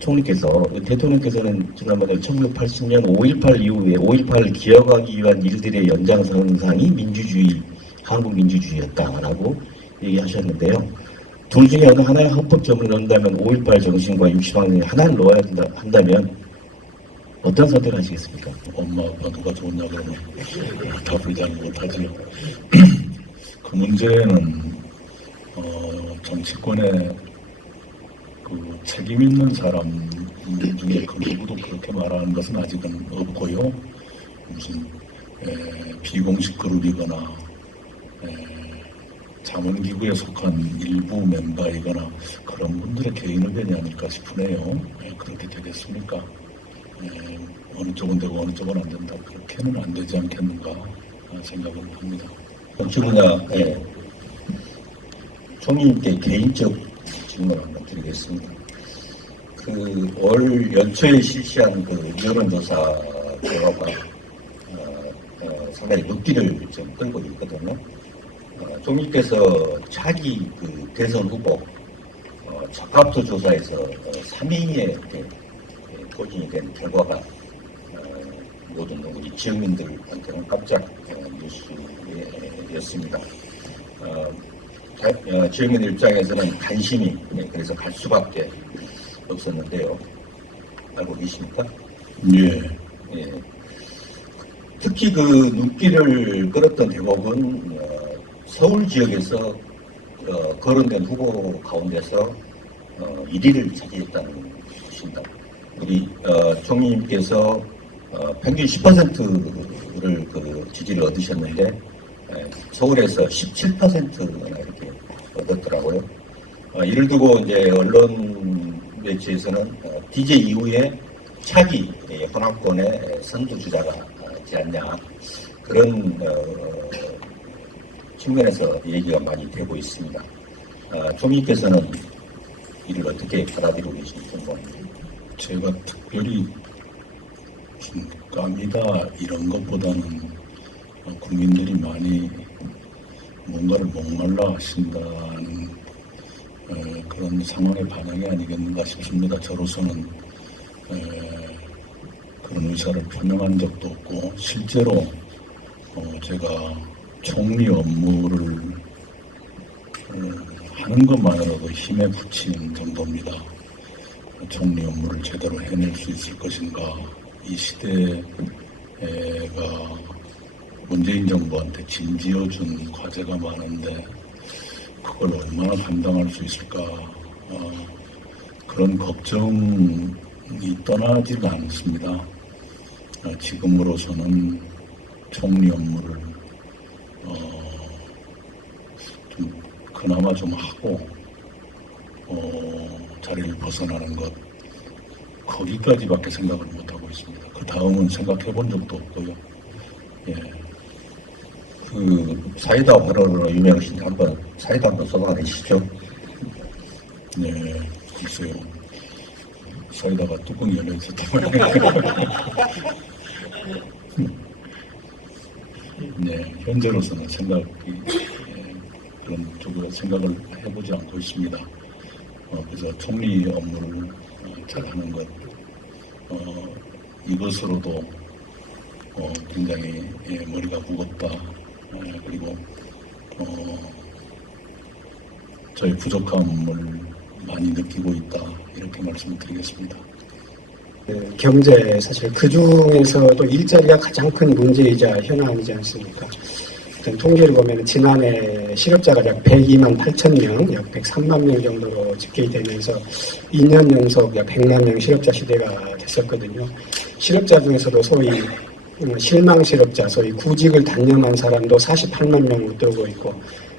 총리께서, 대통령께서는 지난번에 1980년 5.18 이후에 5.18을 기억하기 위한 일들의 연장선상이 민주주의, 한국 민주주의였다라고 얘기하셨는데요. 둘 중에 어느 하나의 헌법점을 넣는다면 5.18 정신과 60학년이 하나를 넣어야 한다면 어떤 선택을 하시겠습니까? 엄마 아빠 누가 좋냐 그러면 답을 잘 못하지요. 그 문제는 정치권의 그 책임 있는 사람 중에 그 누구도 그렇게 말하는 것은 아직은 없고요. 무슨 비공식 그룹이거나 자문기구에 속한 일부 멤버이거나 그런 분들의 개인 의견이 아닐까 싶으네요. 그렇게 되겠습니까? 어느 쪽은 되고 어느 쪽은 안 된다. 그렇게는 안 되지 않겠는가 생각을 합니다. 정치 분야에 총리님께 개인적 질문 한번 드리겠습니다. 올 연초에 실시한 여론조사 결과가 상당히 눈길을 좀 끌고 있거든요. 총리께서 차기 대선 후보 적합도 조사에서 3위에 포진이 된 결과가 모든 우리 지역민들한테는 깜짝 뉴스였습니다. 지역민들 입장에서는 관심이 그래서 갈 수밖에 없었는데요. 알고 계십니까? 예. 특히 눈길을 끌었던 대목은 서울 지역에서 거론된 후보 가운데서 1위를 차지했다는 것입니다. 우리 총리님께서 평균 10%를 지지를 얻으셨는데 서울에서 17%나 이렇게 얻었더라고요. 이를 두고 이제 언론 매체에서는 DJ 이후에 차기 혼합권의 선두주자가 있지 않냐 그런 측면에서 얘기가 많이 되고 있습니다. 총리께서는 이를 어떻게 받아들이고 계신지 궁금합니다. 제가 특별히 긴감이다 이런 것보다는 국민들이 많이 뭔가를 목말라 하신다는 그런 상황의 반응이 아니겠는가 싶습니다. 저로서는 그런 의사를 표명한 적도 없고 실제로 제가 총리 업무를 하는 것만으로도 힘에 부치는 정도입니다. 총리 업무를 제대로 해낼 수 있을 것인가. 이 시대가 문재인 정부한테 짐지어준 과제가 많은데 그걸 얼마나 감당할 수 있을까. 그런 걱정이 떠나지가 않습니다. 지금으로서는 총리 업무를 그나마 좀 하고 자리를 벗어나는 것 거기까지밖에 생각을 못하고 있습니다. 그 다음은 생각해 본 적도 없고요. 예. 사이다 발언으로 유명하신데 한번 사이다 한번 쏟아내 주시죠. 네, 글쎄요. 사이다가 뚜껑이 열려 있었단 말이에요. 네, 현재로서는 그런 쪽으로 생각을 해보지 않고 있습니다. 그래서 총리 업무를 잘하는 것, 이것으로도 굉장히 머리가 무겁다. 그리고 저희 부족함을 많이 느끼고 있다. 이렇게 말씀을 드리겠습니다. 경제 사실 그 중에서도 일자리가 가장 큰 문제이자 현안이지 않습니까? 일단 통계를 보면 지난해 실업자가 약 102만 8천 명, 약 103만 명 정도로 집계되면서 2년 연속 약 100만 명 실업자 시대가 됐었거든요. 실업자 중에서도 소위 실망 실업자, 소위 구직을 단념한 사람도 48만 명 웃돌고 있고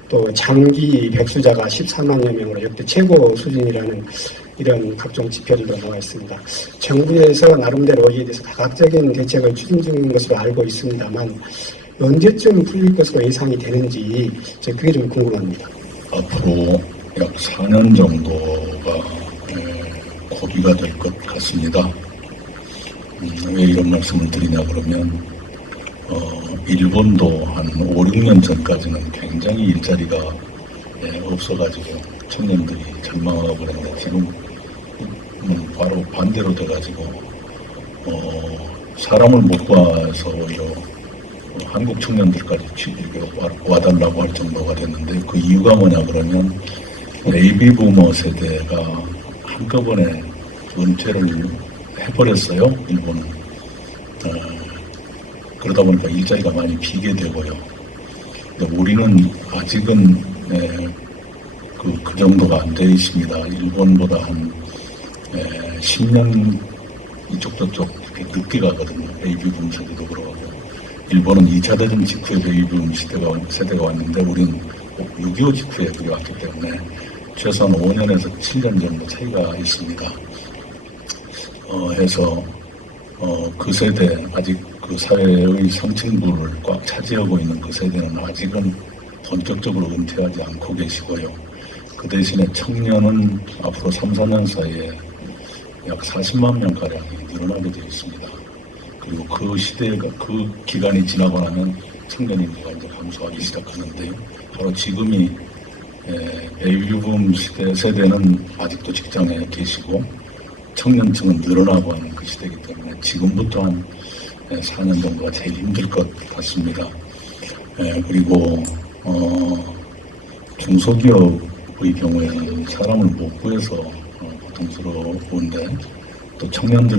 또 장기 백수자가 14만여 명으로 역대 최고 수준이라는 이런 각종 지표들도 나와 있습니다. 정부에서 나름대로 이에 대해서 다각적인 대책을 추진 중인 것으로 알고 있습니다만 언제쯤 풀릴 것으로 예상이 되는지 그게 좀 궁금합니다. 앞으로 약 4년 정도가 고비가 될 것 같습니다. 왜 이런 말씀을 드리냐 그러면 일본도 한 5, 6년 전까지는 굉장히 일자리가 없어가지고 청년들이 절망하고 그랬는데 지금은 바로 반대로 돼가지고 사람을 못 구해서 오히려 한국 청년들까지 와달라고 할 정도가 됐는데 그 이유가 뭐냐 그러면 베이비 부머 세대가 한꺼번에 은퇴를 해버렸어요. 일본은. 그러다 보니까 일자리가 많이 비게 되고요. 근데 우리는 아직은 그 정도가 안 되어 있습니다. 일본보다 한 10년 이쪽 저쪽 이렇게 늦게 가거든요. 베이비붐 세대도 그러고. 일본은 2차 대전 직후에 베이비붐 세대가 왔는데 우리는 6.25 직후에 그게 왔기 때문에 최소한 5년에서 7년 정도 차이가 있습니다. 해서 그 세대 아직 그 사회의 상층부를 꽉 차지하고 있는 그 세대는 아직은 본격적으로 은퇴하지 않고 계시고요. 그 대신에 청년은 앞으로 3, 4년 사이에 약 40만 명가량이 늘어나게 되어 있습니다. 그리고 그 시대가, 그 기간이 지나고 나면 청년 인구가 이제 감소하기 시작하는데요. 바로 지금이 베이비붐 세대는 아직도 직장에 계시고 청년층은 늘어나고 하는 그 시대이기 때문에 지금부터 한 4년 정도가 제일 힘들 것 같습니다. 그리고 중소기업의 경우에는 사람을 못 구해서 고통스러운데 또 청년들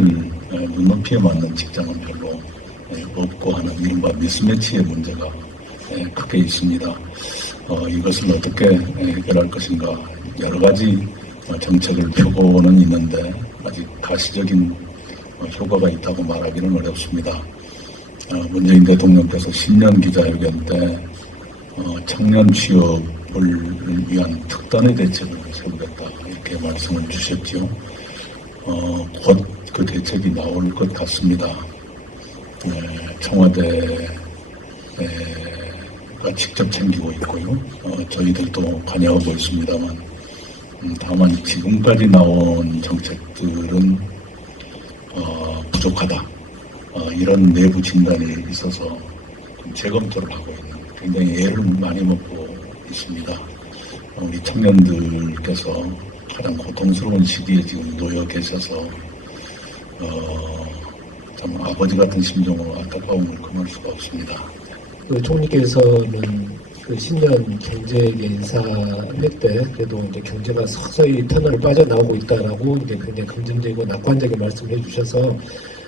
눈높이에 맞는 직장은 별로 없고 하는 이른바 미스매치의 문제가 크게 있습니다. 이것을 어떻게 해결할 것인가 여러 가지 정책을 펴고는 있는데 아직 가시적인 효과가 있다고 말하기는 어렵습니다. 문재인 대통령께서 신년 기자회견 때 청년 취업을 위한 특단의 대책을 세우겠다 이렇게 말씀을 주셨죠. 곧 그 대책이 나올 것 같습니다. 청와대가 직접 챙기고 있고요. 저희들도 관여하고 있습니다만 다만 지금까지 나온 정책들은 부족하다. 이런 내부 진단이 있어서 재검토를 하고 있는 굉장히 애를 많이 먹고 있습니다. 우리 청년들께서 가장 고통스러운 시기에 지금 놓여 계셔서 참 아버지 같은 심정으로 안타까움을 금할 수가 없습니다. 그 총리께서는 그 신년 경제계 인사회 때 그래도 이제 경제가 서서히 터널을 빠져나오고 있다라고 이제 굉장히 긍정적이고 낙관적인 말씀을 해주셔서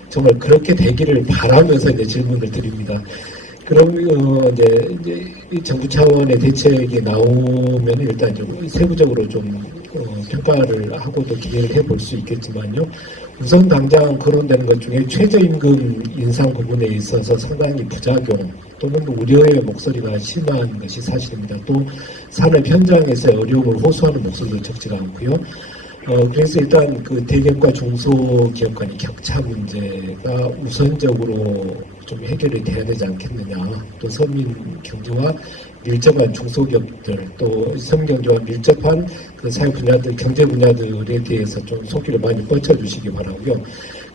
정말 그렇게 되기를 바라면서 이제 질문을 드립니다. 그러면 이제 이 정부 차원의 대책이 나오면 일단 좀 세부적으로 좀 평가를 하고 또 기대를 해볼 수 있겠지만요. 우선 당장 거론되는 것 중에 최저임금 인상 부분에 있어서 상당히 부작용 또는 우려의 목소리가 심한 것이 사실입니다. 또 산업 현장에서의 어려움을 호소하는 목소리도 적지가 않고요. 그래서 일단 그 대기업과 중소기업 간의 격차 문제가 우선적으로 좀 해결이 돼야 되지 않겠느냐. 또 서민 경제와 밀접한 중소기업들, 또 서민 경제와 밀접한 그 사회 분야들, 경제 분야들에 대해서 좀 손길을 많이 뻗쳐주시기 바라고요.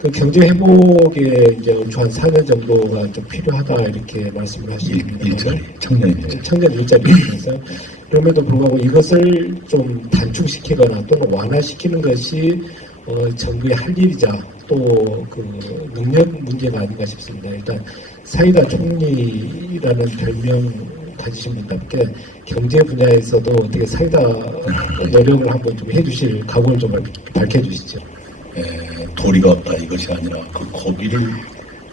그 경제 회복에 이제 한 4년 정도가 좀 필요하다 이렇게 말씀을 하시는데 일자리, 청년 일자리에 대해서 그럼에도 불구하고 이것을 좀 단축시키거나 또는 완화시키는 것이 정부의 할 일이자 또 그 능력 문제가 아닌가 싶습니다. 일단 사이다 총리라는 별명 가지신 분답게 경제 분야에서도 어떻게 사이다 노력을 한번 좀 해주실 각오를 좀 밝혀주시죠. 도리가 없다 이것이 아니라 그 고비를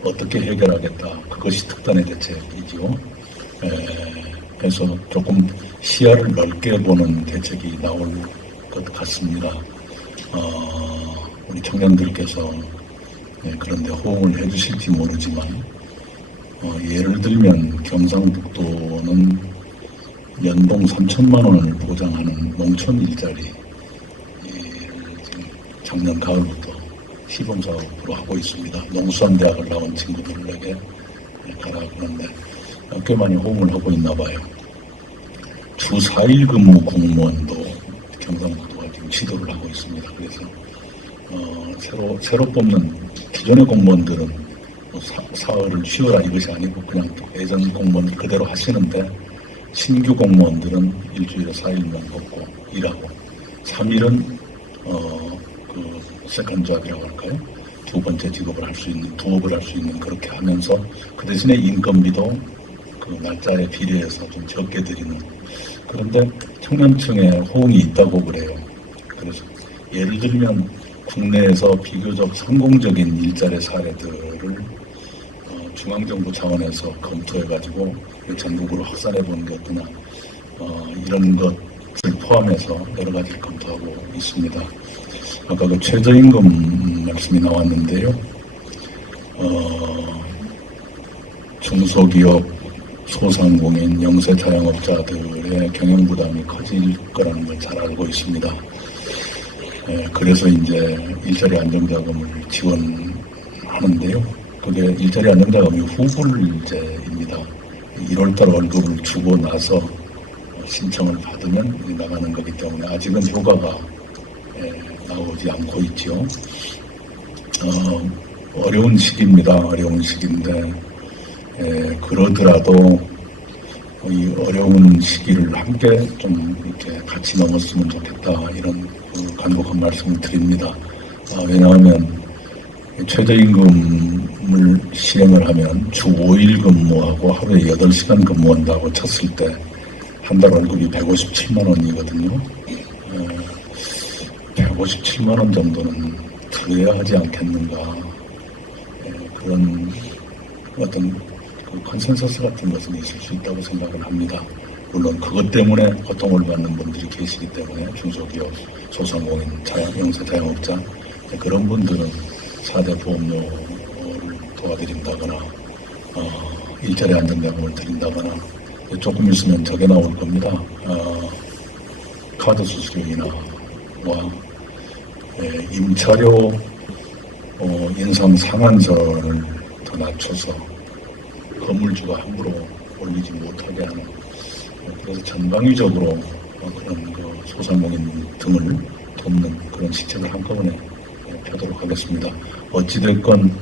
어떻게 해결하겠다 그것이 특단의 대책이지요. 그래서 조금 시야를 넓게 보는 대책이 나올 것 같습니다. 우리 청년들께서 그런데 호응을 해주실지 모르지만 예를 들면 경상북도는 연봉 3천만 원을 보장하는 농촌 일자리 지금 작년 가을부터 시범사업으로 하고 있습니다. 농수산대학을 나온 친구들에게 가라 그런데 꽤 많이 호응을 하고 있나 봐요. 주 4일 근무 공무원도 경상북도가 지금 시도를 하고 있습니다. 그래서 새로 뽑는 기존의 공무원들은 뭐 사흘을 쉬어라 이것이 아니고 그냥 예전 공무원들 그대로 하시는데 신규 공무원들은 일주일에 4일만 먹고 일하고 3일은 그 세컨 잡이라고 할까요? 두 번째 직업을 할 수 있는, 부업을 할 수 있는 그렇게 하면서 그 대신에 인건비도 그 날짜에 비례해서 좀 적게 드리는. 그런데 청년층에 호응이 있다고 그래요. 그래서 예를 들면 국내에서 비교적 성공적인 일자리 사례들을 중앙정부 차원에서 검토해가지고 전국으로 확산해 보는 게 어떠냐, 이런 것을 포함해서 여러 가지를 검토하고 있습니다. 아까 그 최저임금 말씀이 나왔는데요. 중소기업, 소상공인, 영세 자영업자들의 경영 부담이 커질 거라는 걸 잘 알고 있습니다. 그래서 이제 일자리 안정자금을 지원하는데요. 그게 일자리 안정자금이 후불제입니다. 1월달 월급을 주고 나서 신청을 받으면 나가는 거기 때문에 아직은 효과가 나오지 않고 있죠. 어려운 시기입니다. 어려운 시기인데 그러더라도 이 어려운 시기를 함께 좀 이렇게 같이 넘었으면 좋겠다, 이런 간곡한 말씀을 드립니다. 왜냐하면 최저임금을 시행을 하면 주 5일 근무하고 하루에 8시간 근무한다고 쳤을 때 한 달 월급이 157만 원이거든요. 157만 원 정도는 들어야 하지 않겠는가. 그런 어떤 그 컨센서스 같은 것은 있을 수 있다고 생각을 합니다. 물론 그것 때문에 고통을 받는 분들이 계시기 때문에 중소기업, 소상공인, 영세 자영업자 그런 분들은 4대 보험료를 도와드린다거나 일자리 안정자금을 드린다거나 조금 있으면 저게 나올 겁니다. 카드 수수료 인하와 임차료 인상 상한선을 더 낮춰서 건물주가 함부로 올리지 못하게 하는, 그래서 전방위적으로 그런 그 소상공인 등을 돕는 그런 시책을 한꺼번에 펴도록 하겠습니다. 어찌됐건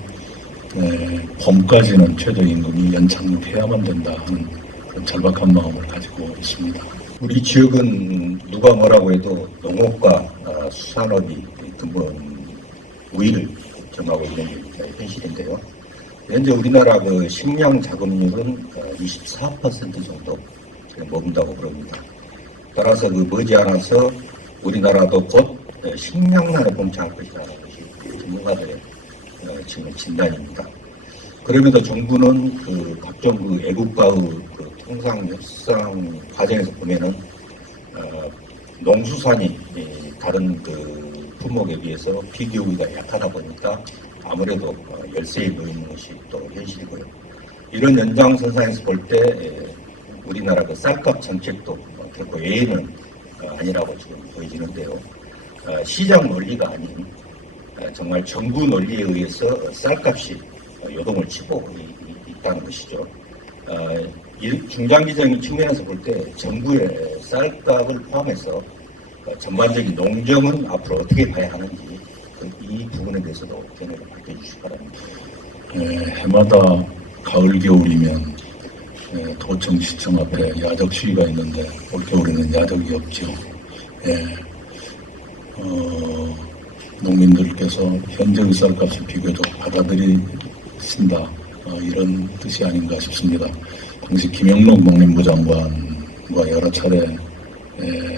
봄까지는 최저임금이 연장해야만 된다 하는 그런 절박한 마음을 가지고 있습니다. 우리 지역은 누가 뭐라고 해도 농업과 수산업이 근본 우위를 점하고 있는 현실인데요. 현재 우리나라 그 식량 자급률은 24% 정도 머문다고 그럽니다. 따라서 그 머지않아서 우리나라도 곧 식량난에 봉착할 것이라는 것이 전문가들의 지금 진단입니다. 그럼에도 정부는 그 각종 그 애국가의 그 통상 협상 과정에서 보면은 농수산이 다른 그 품목에 비해서 비교우위가 약하다 보니까 아무래도 열세에 놓이는 것이 또 현실이고요. 이런 연장선상에서 볼 때 우리나라 그 쌀값 정책도 결코 예외는 아니라고 지금 보여지는데요. 시장 논리가 아닌 정말 정부 논리에 의해서 쌀값이 요동을 치고 있다는 것이죠. 중장기적인 측면에서 볼 때 정부의 쌀값을 포함해서 전반적인 농정은 앞으로 어떻게 가야 하는지 이 부분에 대해서도 견해를 밝혀 주시기 바랍니다. 해마다 가을 겨울이면 도청 시청 앞에 야적 시위가 있는데 올겨울에는 야적이 없죠. 농민들께서 현재의 쌀값을 비교적 받아들이신다, 이런 뜻이 아닌가 싶습니다. 당시 김영록 농림부 장관과 여러 차례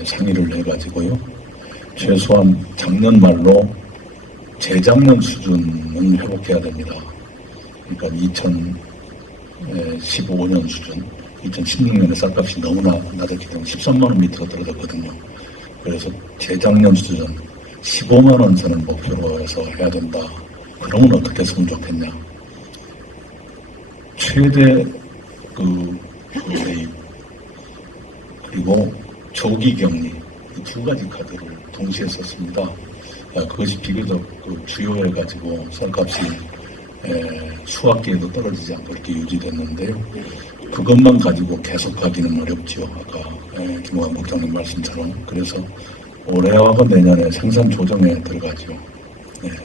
상의를 해가지고요, 최소한 작년 말로 재작년 수준은 회복해야 됩니다. 그러니까 2015년 수준, 2016년에 쌀값이 너무나 낮았기 때문에 13만 원 밑으로 떨어졌거든요. 그래서 재작년 수준 15만 원 선을 목표로 해서 해야 된다. 그러면 어떻게 했으면 좋겠냐. 최대 대입 그리고 조기 격리, 이 두 가지 카드를 동시에 썼습니다. 그것이 비교적 주요해가지고 쌀값이 수학기에도 떨어지지 않고 이렇게 유지됐는데요. 그것만 가지고 계속하기는 어렵죠. 아까 김호환 국장님 말씀처럼. 그래서 올해하고 내년에 생산 조정에 들어가죠.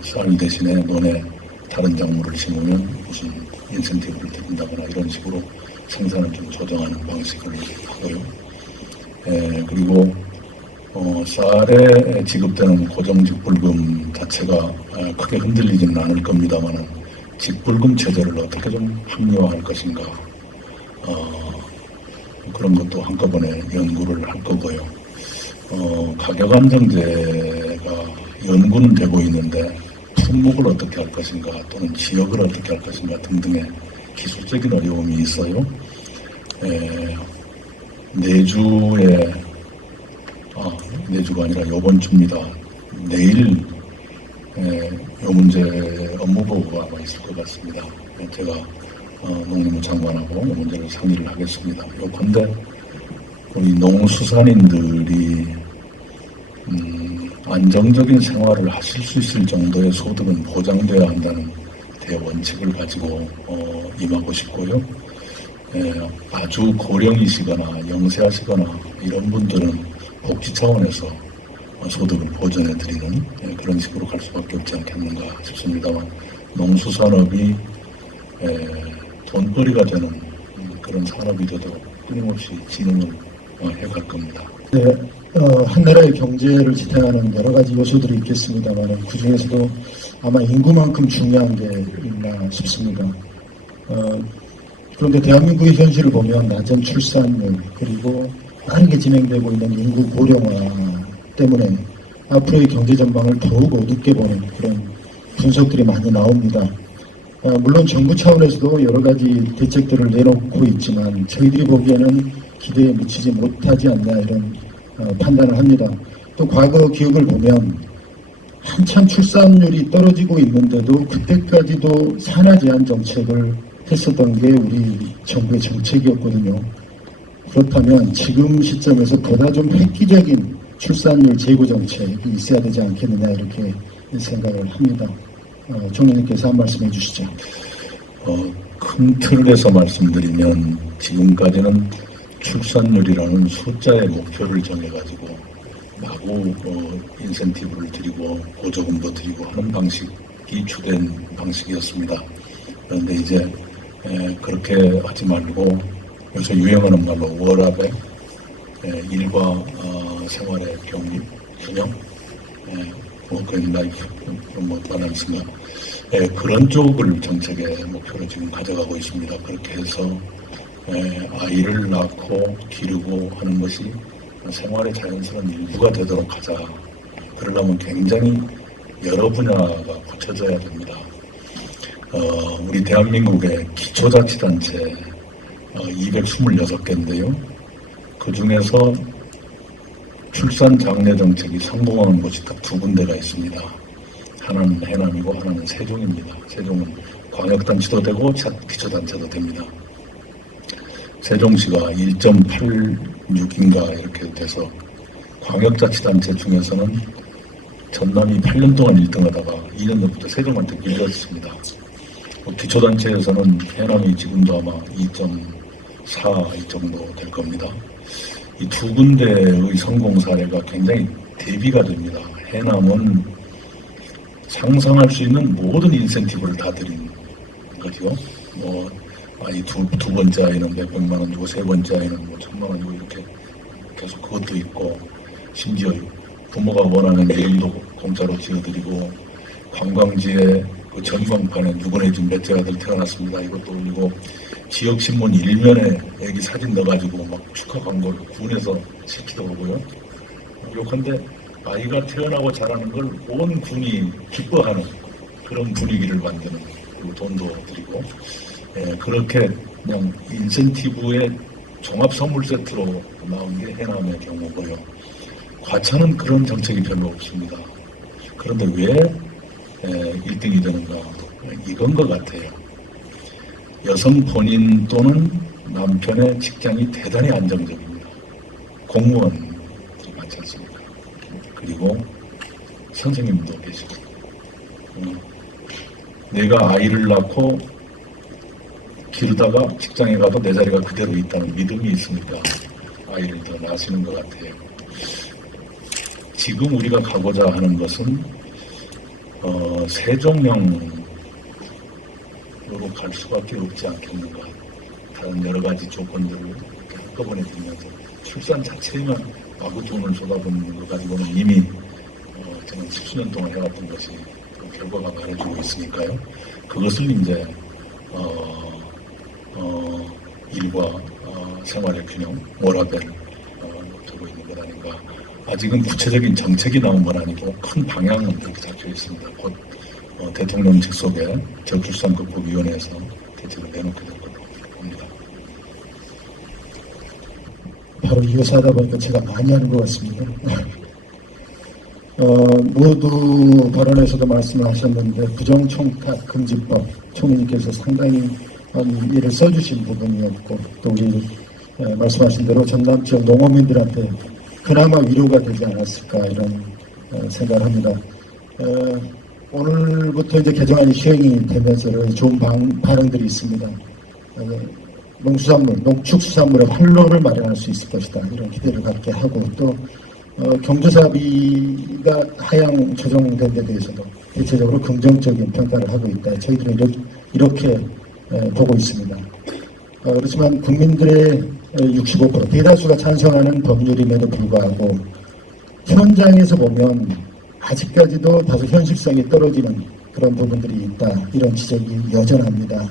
쌀 대신에 논에 다른 작물을 심으면 무슨 인센티브를 드린다거나 이런 식으로 생산을 좀 조정하는 방식을 하고요. 그리고 쌀에 지급되는 고정직불금 자체가 크게 흔들리지는 않을 겁니다만은 직불금 체제를 어떻게 좀 합리화할 것인가 그런 것도 한꺼번에 연구를 할 거고요. 가격 안정제가 연구는 되고 있는데 품목을 어떻게 할 것인가 또는 지역을 어떻게 할 것인가 등등의 기술적인 어려움이 있어요. 내주가 아니라 이번 주입니다. 내일 이 문제 업무보고가 아마 있을 것 같습니다. 제가 농림부 장관하고 이 문제를 상의를 하겠습니다. 요컨대 우리 농수산인들이 안정적인 생활을 하실 수 있을 정도의 소득은 보장되어야 한다는 대원칙을 가지고 임하고 싶고요. 아주 고령이시거나 영세하시거나 이런 분들은 복지 차원에서 소득을 보전해드리는 그런 식으로 갈 수밖에 없지 않겠는가 싶습니다만 농수산업이 돈벌이가 되는 그런 산업이 되도록 끊임없이 진흥을 해갈 겁니다. 네, 한 나라의 경제를 지탱하는 여러 가지 요소들이 있겠습니다만 그 중에서도 아마 인구만큼 중요한 게 있나 싶습니다. 그런데 대한민국의 현실을 보면 낮은 출산율 그리고 빠르게 진행되고 있는 인구 고령화 때문에 앞으로의 경제 전망을 더욱 어둡게 보는 그런 분석들이 많이 나옵니다. 물론 정부 차원에서도 여러 가지 대책들을 내놓고 있지만 저희들이 보기에는 기대에 미치지 못하지 않냐 이런 판단을 합니다. 또 과거 기억을 보면 한참 출산율이 떨어지고 있는데도 그때까지도 산하 제한 정책을 했었던 게 우리 정부의 정책이었거든요. 그렇다면 지금 시점에서 보다 좀 획기적인 출산율 제고 정책이 있어야 되지 않겠느냐 이렇게 생각을 합니다. 총리님께서 한 말씀 해주시죠. 큰 틀에서 말씀드리면 지금까지는 출산율이라는 숫자의 목표를 정해가지고 마구 인센티브를 드리고 보조금도 드리고 하는 방식이 주된 방식이었습니다. 그런데 이제 그렇게 하지 말고 요새 유행하는 말로 워라밸, 일과 생활의 균형, 워크앤라이프 밸런스인가 그런 쪽을 정책의 목표로 지금 가져가고 있습니다. 그렇게 해서 아이를 낳고 기르고 하는 것이 생활의 자연스러운 일부가 되도록 하자. 그러려면 굉장히 여러 분야가 갖춰져야 됩니다. 우리 대한민국의 기초자치단체 226개인데요. 그 중에서 출산 장려 정책이 성공한 곳이 딱 두 군데가 있습니다. 하나는 해남이고 하나는 세종입니다. 세종은 광역단체도 되고 기초단체도 됩니다. 세종시가 1.86인가 이렇게 돼서 광역자치단체 중에서는 전남이 8년 동안 1등하다가 2년 전부터 세종한테 밀렸습니다. 기초단체에서는 해남이 지금도 아마 2.4 이 정도 될 겁니다. 이 두 군데의 성공 사례가 굉장히 대비가 됩니다. 해남은 상상할 수 있는 모든 인센티브를 다 드린 거죠. 아이 두 번째 아이는 몇백만 원 주고 세 번째 아이는 1,000만 원 주고 이렇게 계속 그것도 있고 심지어 부모가 원하는 내일도 공짜로 지어드리고 관광지에 그 전광판에 누구네 집 몇째 아들 태어났습니다. 이것도 올리고 지역신문 일면에 애기 사진 넣어가지고 막 축하 광고를 군에서 시키도 오고요. 요컨대 아이가 태어나고 자라는 걸 온 군이 기뻐하는 그런 분위기를 만드는 그리고 돈도 드리고 그렇게 그냥 인센티브의 종합 선물 세트로 나온 게 해남의 경우고요. 과천은 그런 정책이 별로 없습니다. 그런데 왜 1등이 되는가? 이건 것 같아요. 여성 본인 또는 남편의 직장이 대단히 안정적입니다. 공무원들이 많지 않습니까? 그리고 선생님도 계시고 내가 아이를 낳고 기르다가 직장에 가도 내 자리가 그대로 있다는 믿음이 있으니까 아이를 더 낳으시는 것 같아요. 지금 우리가 가고자 하는 것은 세종형 로 갈 수밖에 없지 않겠는가. 다른 여러 가지 조건들을 한꺼번에 들면서 출산 자체에만 마구 돈을 쏟아붓는 거 가지고는 이미 저는 10수년 동안 해왔던 것이 그 결과가 말해주고 있으니까요. 그것을 이제 일과 생활의 균형, 워라밸 되고 있는 것 아닌가. 아직은 구체적인 정책이 나온 건 아니고 큰 방향은 이렇게 잡혀 있습니다. 곧 대통령 직속에 저출산 극복위원회에서 대책을 내놓게 될 걸로 봅니다. 바로 이어서 하다 보니까 제가 많이 하는 것 같습니다. 모두 발언에서도 말씀을 하셨는데 부정청탁 금지법 총리님께서 상당히 일을 써주신 부분이었고 또 우리 말씀하신 대로 전남 지역 농어민들한테 그나마 위로가 되지 않았을까 이런 생각을 합니다. 오늘부터 이제 개정안이 시행이 되면서 좋은 반응들이 있습니다. 농수산물, 농축수산물의 활로를 마련할 수 있을 것이다. 이런 기대를 갖게 하고 또 경조사비가 하향 조정된 데 대해서도 대체적으로 긍정적인 평가를 하고 있다. 저희들은 이렇게 보고 있습니다. 그렇지만 국민들의 65% 대다수가 찬성하는 법률임에도 불구하고 현장에서 보면 아직까지도 다소 현실성이 떨어지는 그런 부분들이 있다. 이런 지적이 여전합니다.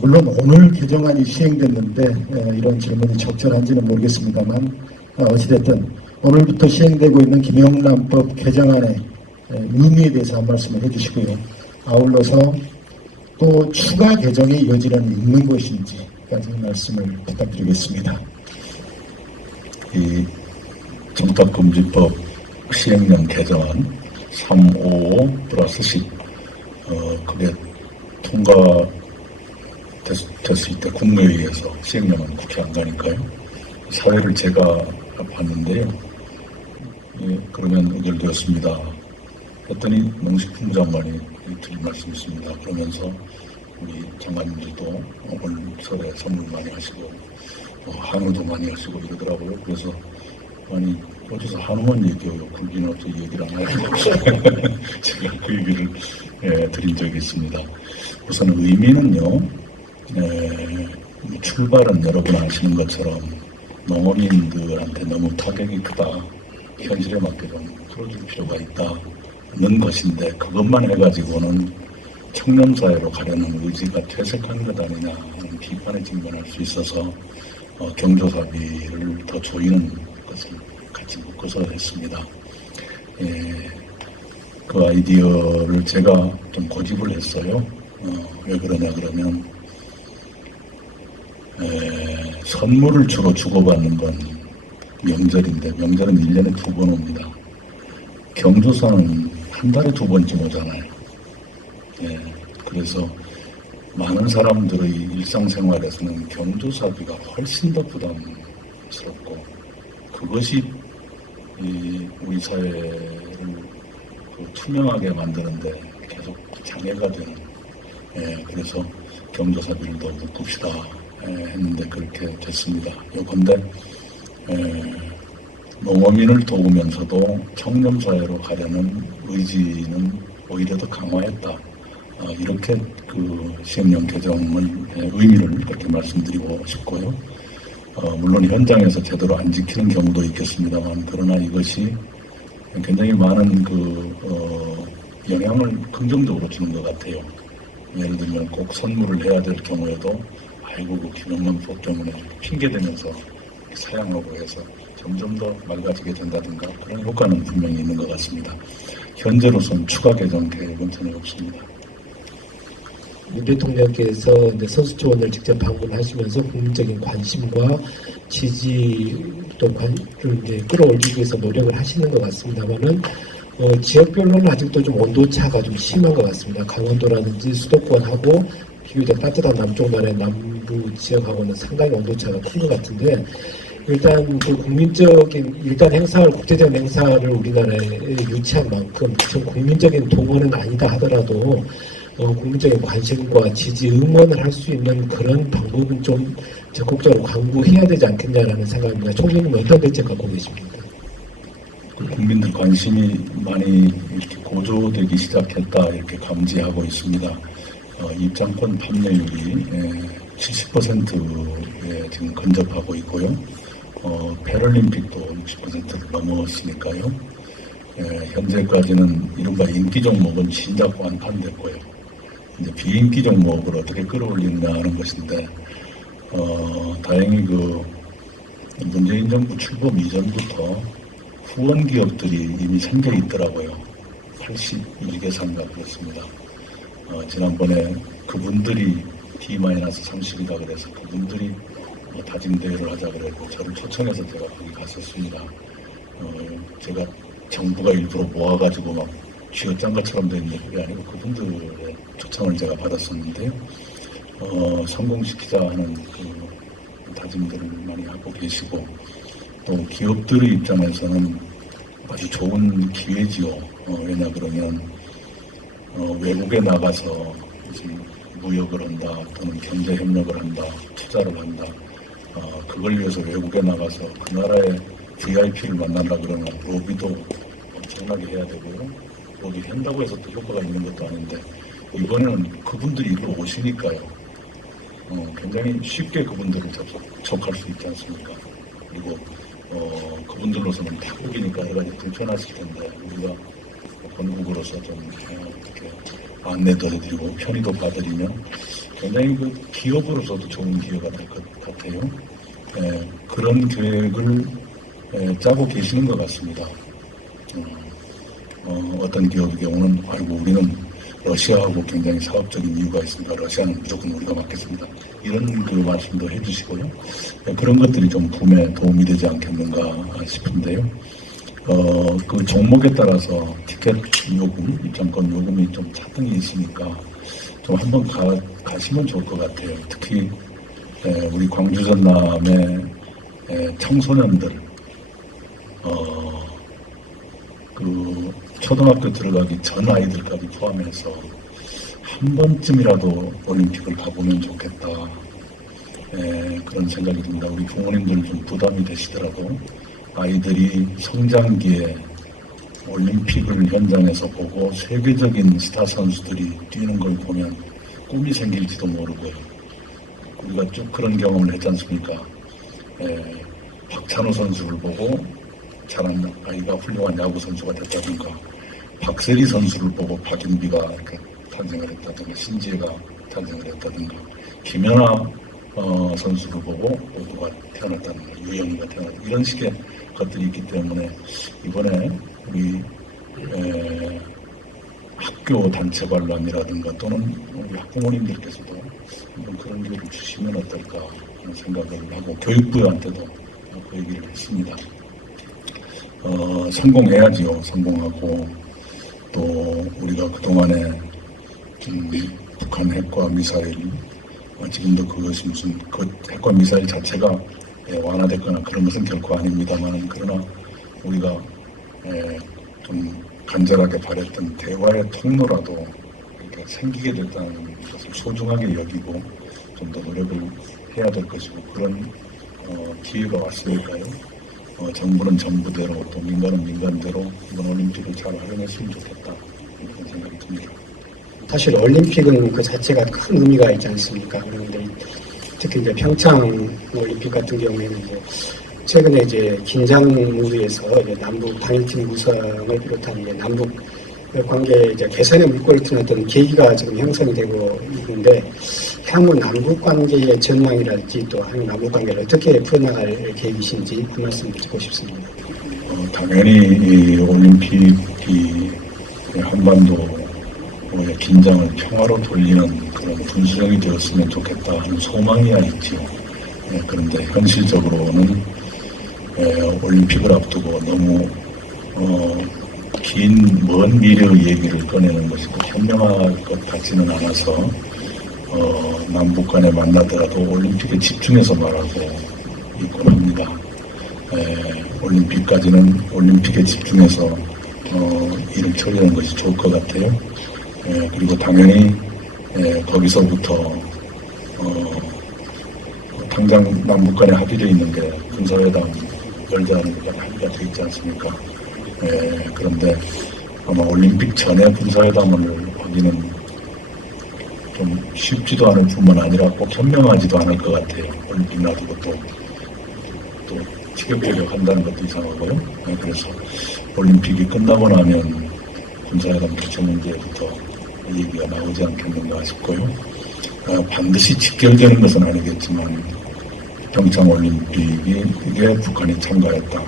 물론 오늘 개정안이 시행됐는데 이런 질문이 적절한지는 모르겠습니다만 어찌됐든 오늘부터 시행되고 있는 김영란법 개정안의 의미에 대해서 한 말씀을 해주시고요. 아울러서 또 추가 개정의 여지는 있는 것인지까지 말씀을 부탁드리겠습니다. 이 청탁금지법 시행령 개정안 355+10 그게 통과됐을 때 국무회의에서 시행령은 국회 안 가니까요. 사회를 제가 봤는데요. 예, 그러면 의결되었습니다. 했더니 농식품부 장관이 드린 말씀이 있습니다. 그러면서 우리 장관님들도 오늘 설에 선물 많이 하시고 한우도 많이 하시고 이러더라고요. 그래서 아니 어디서 한우만 얘기해요. 굴비는 어떻게 얘기를 안 하죠? 제가 그 얘기를 드린 적이 있습니다. 우선 의미는요. 출발은 여러분 아시는 것처럼 농어민들한테 너무 타격이 크다. 현실에 맞게 좀 풀어줄 필요가 있다는 것인데 그것만 해가지고는 청렴사회로 가려는 의지가 퇴색한 것 아니냐 하는 비판에 직면할 수 있어서 경조사비를 더 조이는 것을 같이 묶어서 했습니다. 그 아이디어를 제가 좀 고집을 했어요. 왜 그러냐 그러면 선물을 주로 주고받는 건 명절인데 명절은 1년에 2번 옵니다. 경조사는 한 달에 2번쯤 오잖아요. 그래서 많은 사람들의 일상생활에서는 경조사비가 훨씬 더 부담스럽고 그것이 우리 사회를 투명하게 만드는데 계속 장애가 되는 그래서 경조사비를 더 묶읍시다 했는데 그렇게 됐습니다. 요컨대 농어민을 도우면서도 청렴사회로 가려는 의지는 오히려 더 강화했다. 이렇게 그 시행령 개정의 의미를 그렇게 말씀드리고 싶고요. 물론 현장에서 제대로 안 지키는 경우도 있겠습니다만 그러나 이것이 굉장히 많은 영향을 긍정적으로 주는 것 같아요. 예를 들면 꼭 선물을 해야 될 경우에도 아이고 그 김영란법 때문에 핑계대면서 사양하고 해서 점점 더 맑아지게 된다든가 그런 효과는 분명히 있는 것 같습니다. 현재로서는 추가 개정 계획은 전혀 없습니다. 윤 대통령께서 선수 지원을 직접 방문하시면서 국민적인 관심과 지지를 끌어올리기 위해서 노력을 하시는 것 같습니다만은 지역별로는 아직도 좀 온도차가 좀 심한 것 같습니다. 강원도라든지 수도권하고 비교적 따뜻한 남쪽만의 남부 지역하고는 상당히 온도차가 큰 것 같은데 일단 그 국민적인 행사를 국제적 행사를 우리나라에 유치한 만큼 전 국민적인 동원은 아니다 하더라도 국민적인 관심과 지지 응원을 할 수 있는 그런 방법은 좀 적극적으로 강구해야 되지 않겠냐라는 생각입니다. 총리님 어떤 대책 갖고 계십니까? 국민들 관심이 많이 이렇게 고조되기 시작했다 이렇게 감지하고 있습니다. 입장권 판매율이 70%에 지금 근접하고 있고요. 패럴림픽도 60%를 넘었으니까요. 현재까지는 이른바 인기 종목은 진작 완판됐고요. 이제 비인기 종목을 어떻게 끌어올리느냐 하는 것인데, 다행히 문재인 정부 출범 이전부터 후원 기업들이 이미 생겨 있더라고요. 81개사인가 그렇습니다. 지난번에 그분들이 D-30이다 그래서 그분들이 다짐 대회를 하자 그랬고 저를 초청해서 제가 거기 갔었습니다. 제가 정부가 일부러 모아가지고 막 쥐어짠 것처럼 된 그게 아니고 그분들의 초청을 제가 받았었는데요. 성공시키자 하는 그 다짐들을 많이 하고 계시고 또 기업들의 입장에서는 아주 좋은 기회지요. 왜냐 그러면 외국에 나가서 무역을 한다 또는 경제협력을 한다 투자를 한다 그걸 위해서 외국에 나가서 그 나라의 VIP를 만나려 그러면 로비도 엄청나게 해야 되고요. 로비 한다고 해서 또 효과가 있는 것도 아닌데 이번에는 그분들이 일로 오시니까요. 굉장히 쉽게 그분들을 접촉할 수 있지 않습니까? 그리고 그분들로서는 타국이니까 여러 가지 불편하실 텐데 우리가 본국으로서 좀 어떻게 안내도 해드리고 편의도 봐드리면 굉장히 그 기업으로서도 좋은 기회가 될 것 같아요. 그런 계획을 짜고 계시는 것 같습니다. 어떤 기업의 경우는 아이고 우리는 러시아하고 굉장히 사업적인 이유가 있습니다. 러시아는 무조건 우리가 맡겠습니다. 이런 그 말씀도 해주시고요. 그런 것들이 좀 붐에 도움이 되지 않겠는가 싶은데요. 그 종목에 따라서 티켓 요금, 입장권 요금이 좀 차등이 있으니까 좀 한번 가시면 좋을 것 같아요. 특히 우리 광주 전남의 청소년들, 그 초등학교 들어가기 전 아이들까지 포함해서 한 번쯤이라도 올림픽을 가보면 좋겠다. 그런 생각이 듭니다. 우리 부모님들 좀 부담이 되시더라도 아이들이 성장기에 올림픽을 현장에서 보고 세계적인 스타 선수들이 뛰는 걸 보면 꿈이 생길지도 모르고요. 우리가 쭉 그런 경험을 했지 않습니까? 박찬호 선수를 보고 자란 아이가 훌륭한 야구 선수가 됐다든가 박세리 선수를 보고 박인비가 이렇게 탄생을 했다든가 신지혜가 탄생을 했다든가 김연아 선수를 보고 누가 태어났다든가 유영이가 태어났다 이런 식의 것들이 있기 때문에 이번에 우리 학교 단체 관람이라든가 또는 우리 학부모님들께서도 한번 그런 기회를 주시면 어떨까 하는 생각을 하고 교육부한테도 그 얘기를 했습니다. 성공해야지요. 성공하고 또 우리가 그동안에 북한 핵과 미사일 지금도 그것이 무슨 그 핵과 미사일 자체가 완화됐거나 그런 것은 결코 아닙니다만 그러나 우리가 좀 간절하게 바랬던 대화의 통로라도 이렇게 생기게 됐다는 것을 소중하게 여기고 좀 더 노력을 해야 될 것이고 그런 기회가 왔으니까요. 정부는 정부대로 또 민간은 민간대로 이번 올림픽을 잘 활용했으면 좋겠다 그런 생각이 듭니다. 사실 올림픽은 그 자체가 큰 의미가 있지 않습니까? 그런데 특히 이제 평창 올림픽 같은 경우에는 이제 최근에 이제 긴장 무드에서 이제 남북 단일팀 구성을 비롯한 이제 남북 관계 이제 개선의 물꼬를 트는 어떤 계기가 지금 형성이 되고 있는데 향후 남북 관계의 전망이랄지 또 향후 남북 관계를 어떻게 풀어나갈 계획이신지 한 말씀 듣고 싶습니다. 당연히 이 올림픽이 한반도의 긴장을 평화로 돌리는 그런 분수령이 되었으면 좋겠다 하는 소망이야 있지요. 그런데 현실적으로는 올림픽을 앞두고 너무 긴 먼 미래의 얘기를 꺼내는 것이 꼭 현명할 것 같지는 않아서 남북 간에 만나더라도 올림픽에 집중해서 말하고 있곤 합니다. 올림픽까지는 올림픽에 집중해서 일을 처리하는 것이 좋을 것 같아요. 그리고 당연히 거기서부터 당장 남북 간에 합의되어 있는 게 군사회담 열자는 것까지 합의가 되어 있지 않습니까? 그런데 아마 올림픽 전에 군사회담을 하기는 좀 쉽지도 않을 뿐만 아니라 꼭 현명하지도 않을 것 같아요. 올림픽 놔두고 또 티격태격 한다는 것도 이상하고요. 네, 그래서 올림픽이 끝나고 나면 군사회담 개최 문제부터 얘기가 나오지 않겠는가 싶고요. 반드시 직결되는 것은 아니겠지만 평창 올림픽이 이게 북한이 참가했다,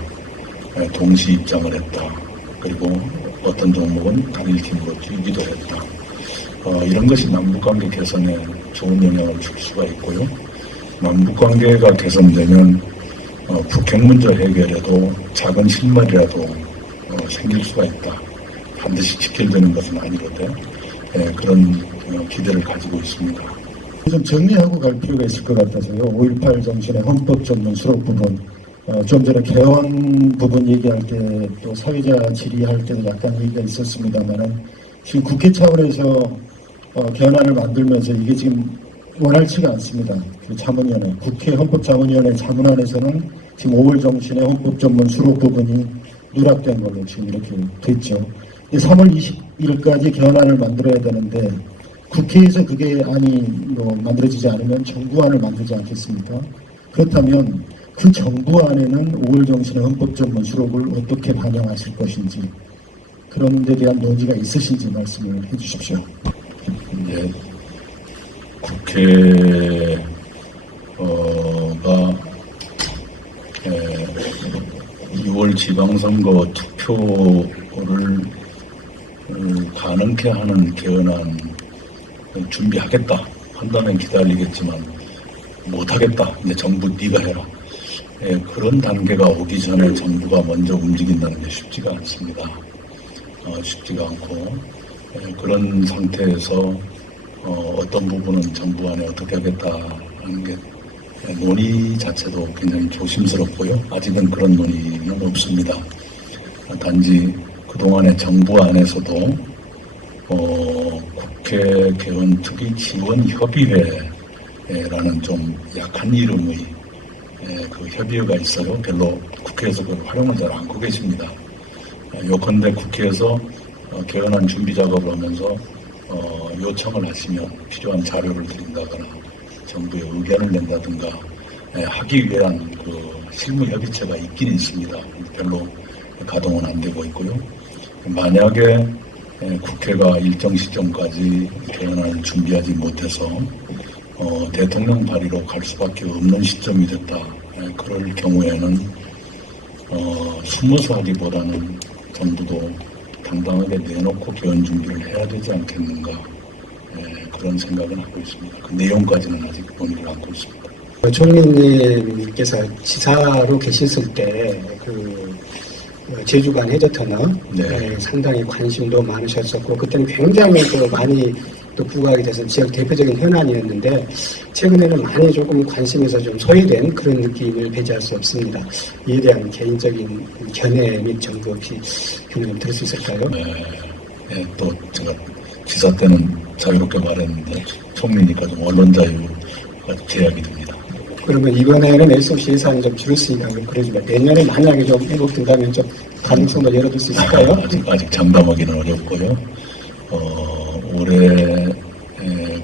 동시 입장을 했다, 그리고 어떤 종목은 단일팀으로 뛰기도 했다. 이런 것이 남북관계 개선에 좋은 영향을 줄 수가 있고요. 남북관계가 개선되면 북핵 문제 해결에도 작은 실마리라도 생길 수가 있다. 반드시 지켜되는 것은 아니거든. 그런 기대를 가지고 있습니다. 좀 정리하고 갈 필요가 있을 것 같아서요. 5.18 정신의 헌법 전문 수록 부분, 좀 전에 개헌 부분 얘기할 때 또 사회자 질의할 때도 약간 얘기가 있었습니다만은 지금 국회 차원에서 개헌안을 만들면서 이게 지금 원활치가 않습니다. 그 자문위원회, 국회 헌법자문위원회 자문안에서는 지금 5월 정신의 헌법 전문 수록 부분이 누락된 걸로 지금 이렇게 됐죠. 3월 20일까지 개헌안을 만들어야 되는데 국회에서 그게 안이 만들어지지 않으면 정부안을 만들지 않겠습니까? 그렇다면 그 정부안에는 5월 정신의 헌법 전문 수록을 어떻게 반영하실 것인지 그런 데 대한 논의가 있으신지 말씀을 해주십시오. 이제 국회가 2월 지방선거 투표를 가능케 하는 개헌안 준비하겠다 한다면 기다리겠지만 못하겠다. 이제 정부 네가 해라. 그런 단계가 오기 전에 정부가 먼저 움직인다는 게 쉽지가 않습니다. 쉽지가 않고 그런 상태에서 어떤 부분은 정부 안에 어떻게 하겠다 하는 게 논의 자체도 굉장히 조심스럽고요. 아직은 그런 논의는 없습니다. 단지 그동안에 정부 안에서도 국회 개헌특위 지원협의회라는 좀 약한 이름의 그 협의회가 있어요. 별로 국회에서 그걸 활용을 잘 안 하고 계십니다. 요컨대 국회에서 개헌안 준비 작업을 하면서 요청을 하시면 필요한 자료를 드린다거나 정부의 의견을 낸다든가 하기 위한 그 실무 협의체가 있긴 있습니다. 별로 가동은 안 되고 있고요. 만약에 국회가 일정 시점까지 개헌안을 준비하지 못해서 대통령 발의로 갈 수밖에 없는 시점이 됐다. 그럴 경우에는 숨어서 하기보다는 정부도 당당하게 내놓고 개헌 준비를 해야 되지 않겠는가 그런 생각은 하고 있습니다. 그 내용까지는 아직 논의를 않고 있습니다. 총리님께서 지사로 계셨을 때 제주간 해저터너 상당히 관심도 많으셨었고 그때는 굉장히 또 많이 또 부각이 돼서 지역 대표적인 현안이었는데 최근에는 많이 조금 관심에서 좀 소외된 그런 느낌을 배제할 수 없습니다. 이에 대한 개인적인 견해 및 정부 혹시 견해 들을 수 있을까요? 네, 또 제가 지사 때는 자유롭게 말했는데 총리니까 좀 언론 자유가 제약이 됩니다. 그러면 이번에는 SOC 예산을 좀 줄였으니까 그러지만 내년에 만약에 좀 회복된다면 좀 가능성을 열어둘 수 있을까요? 아직 장담하기는 어렵고요. 올해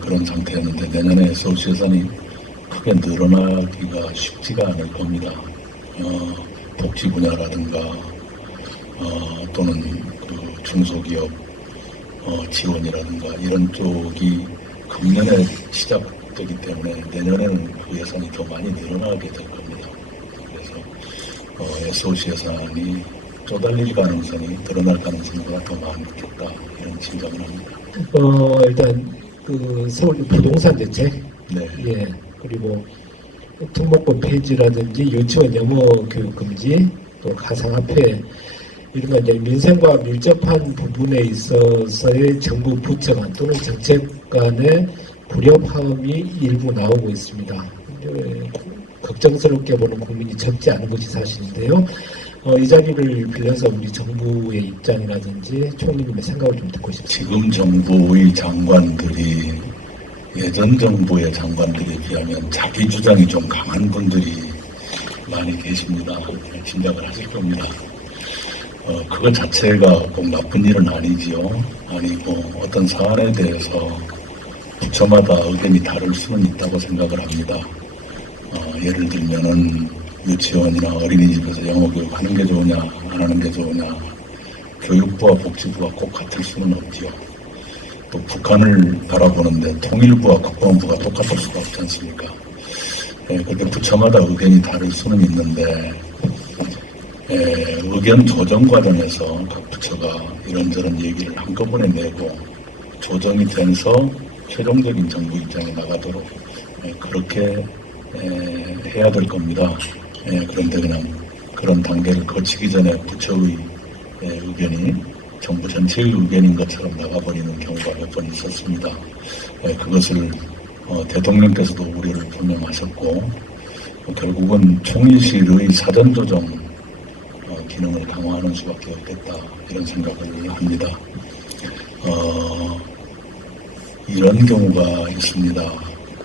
그런 상태였는데 내년에 SOC 예산이 크게 늘어나기가 쉽지가 않을 겁니다. 복지 분야라든가 또는 그 중소기업 지원이라든가 이런 쪽이 금년에 시작되기 때문에 내년에는 그 예산이 더 많이 늘어나게 될 겁니다. 그래서 SOC 예산이 쪼달릴 가능성이 드러날 가능성보다 더 많겠다 이런 짐작을 합니다. 일단 그 서울 부동산 대책, 네. 예, 그리고 특목고 폐지라든지 유치원 영어 교육 금지, 또 가상화폐 이런 이제 민생과 밀접한 부분에 있어서의 정부 부처 간 또는 정책 간의 불협화음이 일부 나오고 있습니다. 걱정스럽게 보는 국민이 적지 않은 것이 사실인데요. 이 자리를 빌려서 우리 정부의 입장이라든지 총리님의 생각을 좀 듣고 싶습니다. 지금 정부의 장관들이 예전 정부의 장관들에 비하면 자기 주장이 좀 강한 분들이 많이 계십니다. 짐작을 하실 겁니다. 그것 자체가 꼭 나쁜 일은 아니지요. 아니고 어떤 사안에 대해서 부처마다 의견이 다를 수는 있다고 생각을 합니다. 예를 들면은 유치원이나 어린이집에서 영어 교육 하는 게 좋으냐 안 하는 게 좋으냐, 교육부와 복지부가 꼭 같을 수는 없지요. 또 북한을 바라보는데 통일부와 국방부가 똑같을 수가 없지 않습니까? 그렇게 부처마다 의견이 다를 수는 있는데 의견 조정 과정에서 각 부처가 이런저런 얘기를 한꺼번에 내고 조정이 돼서 최종적인 정부 입장에 나가도록 그렇게 해야 될 겁니다. 그런데 그냥 그런 단계를 거치기 전에 부처의 의견이 정부 전체의 의견인 것처럼 나가버리는 경우가 몇 번 있었습니다. 그것을 대통령께서도 우려를 표명하셨고 결국은 총리실의 사전조정 기능을 강화하는 수밖에 없겠다, 이런 생각을 합니다. 이런 경우가 있습니다.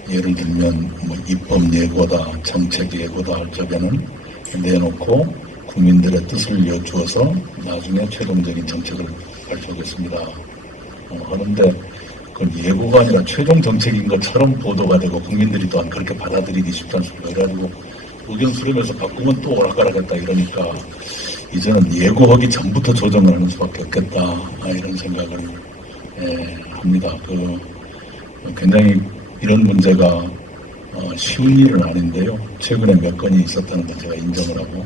예를 들면 입법 예고다, 정책 예고다 할 적에는 내놓고 국민들의 뜻을 여쭈어서 나중에 최종적인 정책을 발표하겠습니다. 하는데 그건 예고가 아니라 최종 정책인 것처럼 보도가 되고 국민들이 또한 그렇게 받아들이기 쉽지 않습니다. 그래가지고 의견 수렴해서 바꾸면 또 오락가락했다 이러니까 이제는 예고하기 전부터 조정을 하는 수밖에 없겠다, 이런 생각을 합니다. 굉장히 이런 문제가 쉬운 일은 아닌데요. 최근에 몇 건이 있었다는 걸 제가 인정을 하고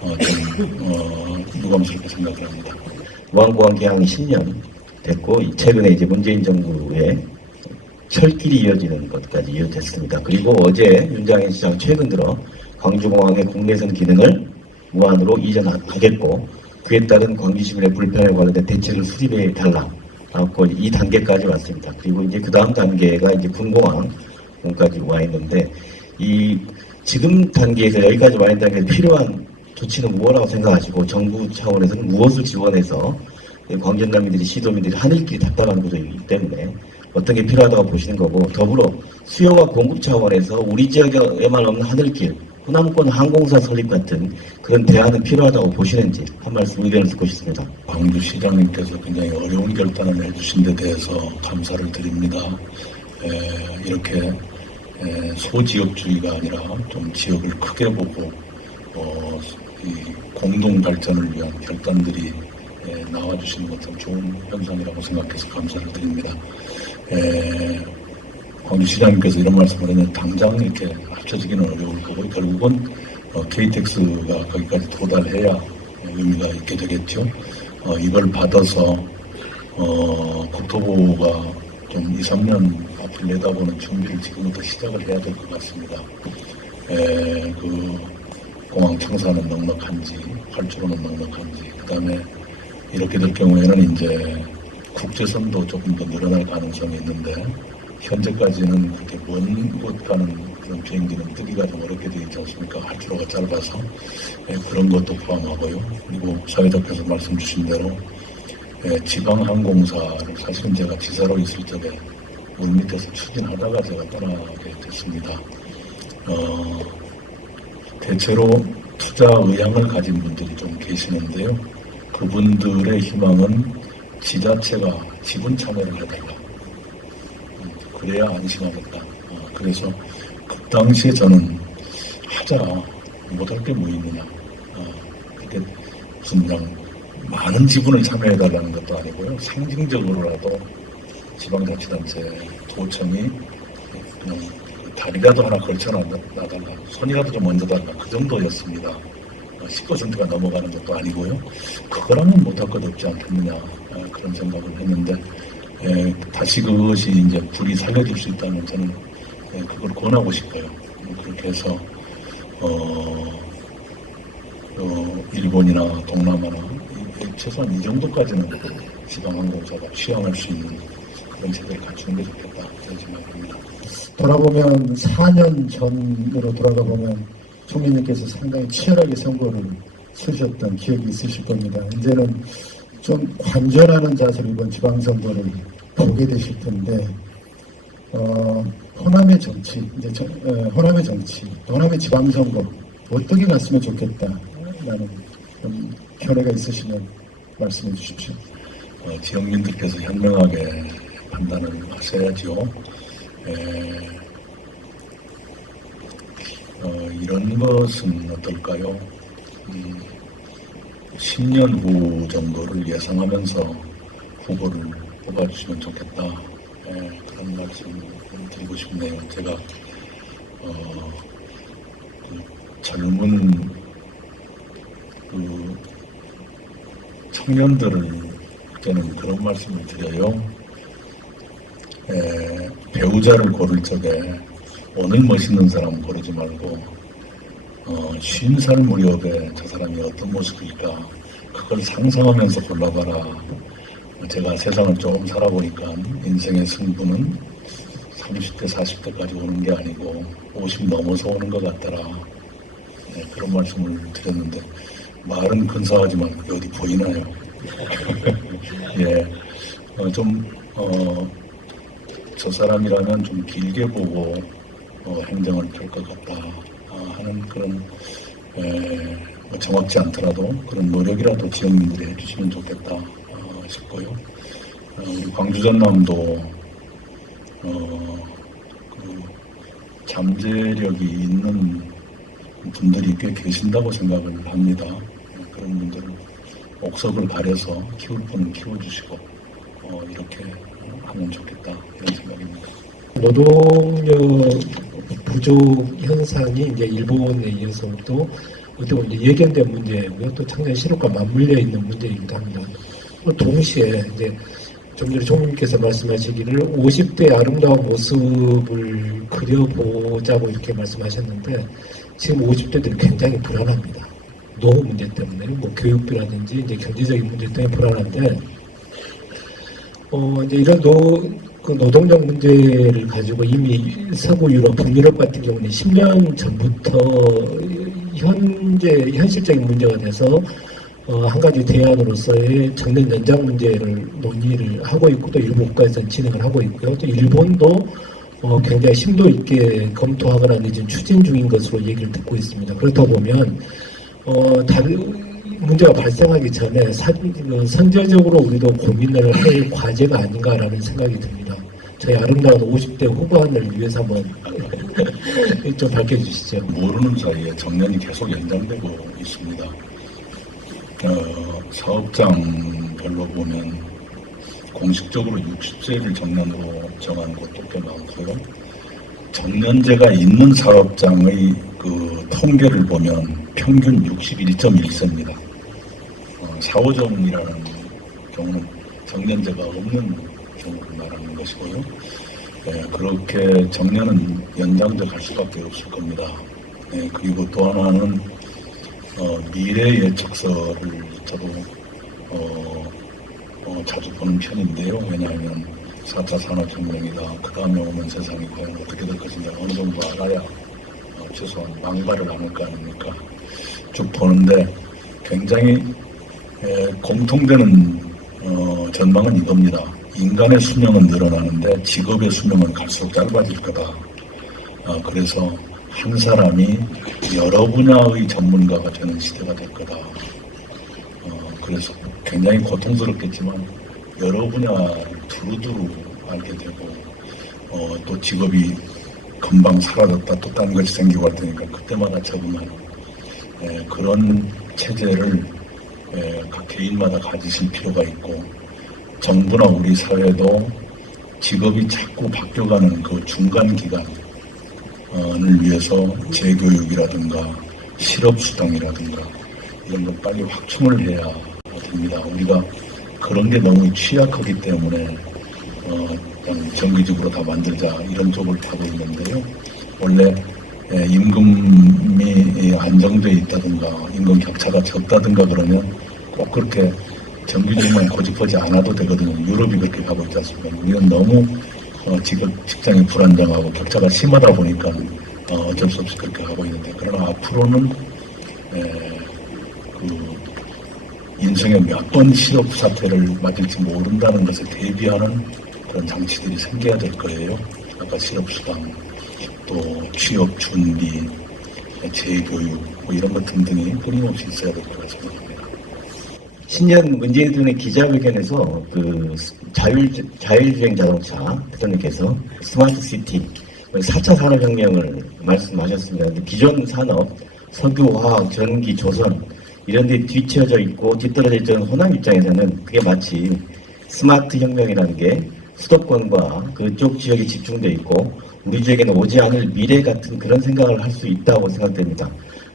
좀 유감스럽게 생각을 합니다. 무한공항 개항이 10년 됐고 최근에 이제 문재인 정부의 철길이 이어지는 것까지 이어졌습니다. 그리고 어제 윤장현 시장 최근 들어 광주공항의 국내선 기능을 무한으로 이전하겠고 그에 따른 광주 시민의 불편에 관련된 대책을 수립해 달라. 이 단계까지 왔습니다. 그리고 이제 그 다음 단계가 이제 군공항까지 와 있는데 지금 단계에서 여기까지 와 있는 단계에 필요한 조치는 무엇이라고 생각하시고 정부 차원에서는 무엇을 지원해서 광전남민들이 시도민들이 하늘길이 답답한 구조이기 때문에 어떤 게 필요하다고 보시는 거고 더불어 수요와 공급 차원에서 우리 지역에만 없는 하늘길 호남권 항공사 설립 같은 그런 대안은 필요하다고 보시는지 한 말씀 의견을 듣고 싶습니다. 광주시장님께서 굉장히 어려운 결단을 해주신 데 대해서 감사를 드립니다. 이렇게 소지역주의가 아니라 좀 지역을 크게 보고 이 공동 발전을 위한 결단들이 나와주시는 것은 좋은 현상이라고 생각해서 감사를 드립니다. 광주시장님께서 이런 말씀을 했는데 당장 이렇게 합쳐지기는 어려울 거고 결국은 KTX가 거기까지 도달해야 의미가 있게 되겠죠. 이걸 받아서 국토부가 좀 2, 3년 앞을 내다보는 준비를 지금부터 시작을 해야 될 것 같습니다. 공항 청사는 넉넉한지 활주로는 넉넉한지 그 다음에 이렇게 될 경우에는 이제 국제선도 조금 더 늘어날 가능성이 있는데 현재까지는 그렇게 먼 곳 가는 그런 비행기는 뜨기가 좀 어렵게 되어 있지 않습니까? 활주로가 짧아서 그런 것도 포함하고요. 그리고 사회자께서 말씀 주신 대로 지방항공사를 사실은 제가 지사로 있을 적에 물밑에서 추진하다가 제가 떠나게 됐습니다. 대체로 투자 의향을 가진 분들이 좀 계시는데요. 그분들의 희망은 지자체가 지분 참여를 해달라. 그래야 안심하겠다. 그래서 그 당시에 저는 하자. 못할 게 뭐 있느냐. 그렇게 무슨 그냥 많은 지분을 참여해달라는 것도 아니고요. 상징적으로라도 지방자치단체 도청이 그냥 다리라도 하나 걸쳐놔달라. 손이라도 좀 얹어달라. 그 정도였습니다. 10%가 넘어가는 것도 아니고요. 그거라면 못할 것 없지 않겠느냐. 그런 생각을 했는데 다시 그것이 이제 불이 살려줄 수 있다면 저는 그걸 권하고 싶어요. 그렇게 해서 일본이나 동남아나 최소한 이 정도까지는 지방항공사가 취항할 수 있는 그런 제도를 갖추는 게 좋겠다 그런 생각입니다. 돌아보면 4년 전으로 돌아가 보면 총리님께서 상당히 치열하게 선거를 치르셨던 기억이 있으실 겁니다. 이제는 좀 관전하는 자세로 이번 지방선거를 보게 되실 텐데 호남의 정치, 호남의 정치, 호남의 지방선거 어떻게 갔으면 좋겠다라는 견해가 있으시면 말씀해 주십시오. 지역민들께서 현명하게 판단을 하셔야죠. 이런 것은 어떨까요? 10년 후 정도를 예상하면서 후보를 뽑아주시면 좋겠다. 그런 말씀을 드리고 싶네요. 제가 그 젊은 그 청년들께는 그런 말씀을 드려요. 배우자를 고를 적에 오늘 멋있는 사람 고르지 말고 50살 무렵에 저 사람이 어떤 모습일까 그걸 상상하면서 골라봐라. 제가 세상을 조금 살아보니까 인생의 승부는 30대 40대까지 오는 게 아니고 50 넘어서 오는 것 같더라. 그런 말씀을 드렸는데 말은 근사하지만 어디 보이나요? 예, 저 사람이라면 좀 길게 보고 행정을 펼 것 같다 하는 그런 정확지 않더라도 그런 노력이라도 지역민들이 해주시면 좋겠다 싶고요. 우리 광주 전남도 그 잠재력이 있는 분들이 꽤 계신다고 생각을 합니다. 그런 분들을 옥석을 가려서 키울 분은 키워주시고 이렇게 하면 좋겠다 이런 생각입니다. 노동력 부족 현상이 이제 일본에 이어서 또 어떻게 보면 이제 예견된 문제고요. 또 청년 실업과 맞물려 있는 문제이기도 합니다. 동시에 이제 좀 전에 총님께서 말씀하시기를 50대의 아름다운 모습을 그려보자고 이렇게 말씀하셨는데 지금 50대들은 굉장히 불안합니다. 노후 문제 때문에 뭐 교육비라든지 이제 경제적인 문제 때문에 불안한데 이제 이런 노동력 문제를 가지고 이미 서구 유럽, 북유럽 같은 경우는 10년 전부터 현실적인 문제가 돼서 한 가지 대안으로서의 정년 연장 문제를 논의를 하고 있고 또 일부 국가에서는 진행을 하고 있고요. 또 일본도 굉장히 심도 있게 검토하거나 지금 추진 중인 것으로 얘기를 듣고 있습니다. 그렇다 보면 문제가 발생하기 전에 선제적으로 우리도 고민을 할 과제가 아닌가라는 생각이 듭니다. 저희 아름다운 50대 후반을 위해서 한번 좀 밝혀주시죠. 모르는 사이에 정년이 계속 연장되고 있습니다. 사업장별로 보면 공식적으로 60세를 정년으로 정하는 것도 꽤 많고요. 정년제가 있는 사업장의 그 통계를 보면 평균 61.1세입니다. 4호점이라는 경우는 정년제가 없는 경우를 말하는 것이고요. 그렇게 정년은 연장돼 갈 수밖에 없을 겁니다. 그리고 또 하나는 미래 예측서를 저도 자주 보는 편인데요. 왜냐하면 4차 산업혁명이다. 그 다음에 오는 세상이 과연 어떻게 될 것인가 어느 정도 알아야 최소한 망발을 안 할 거 아닙니까? 쭉 보는데 굉장히 공통되는 전망은 이겁니다. 인간의 수명은 늘어나는데 직업의 수명은 갈수록 짧아질 거다. 그래서 한 사람이 여러 분야의 전문가가 되는 시대가 될 거다. 그래서 굉장히 고통스럽겠지만 여러 분야를 두루두루 알게 되고 또 직업이 금방 사라졌다 또 딴 것이 생기고 할 테니까 그때마다 적응하는 그런 체제를 각 개인마다 가지실 필요가 있고 정부나 우리 사회도 직업이 자꾸 바뀌어가는 그 중간 기간을 위해서 재교육이라든가 실업수당이라든가 이런 걸 빨리 확충을 해야 됩니다. 우리가 그런 게 너무 취약하기 때문에 그냥 정기적으로 다 만들자 이런 쪽을 타고 있는데요. 원래 임금이 안정돼 있다든가 임금 격차가 적다든가 그러면 꼭 그렇게 정규직만 고집하지 않아도 되거든요. 유럽이 그렇게 가고 있지 않습니까? 우리는 너무 직장이 불안정하고 격차가 심하다 보니까 어쩔 수 없이 그렇게 하고 있는데 그러나 앞으로는 인생에 몇 번 실업 사태를 맞을지 모른다는 것에 대비하는 그런 장치들이 생겨야 될 거예요. 아까 실업수당, 또 취업 준비, 재교육 뭐 이런 것 등등이 끊임없이 있어야 될 거라 생각합니다. 신년 문재인 대통령의 기자회견에서 그 자율주행 자동차 대통령께서 스마트 시티 4차 산업혁명을 말씀하셨습니다. 근데 기존 산업, 석유, 화학, 전기, 조선 이런 데 뒤처져 있고 뒤떨어져 있던 호남 입장에서는 그게 마치 스마트 혁명이라는 게 수도권과 그쪽 지역에 집중되어 있고 우리 지역에는 오지 않을 미래 같은 그런 생각을 할 수 있다고 생각됩니다.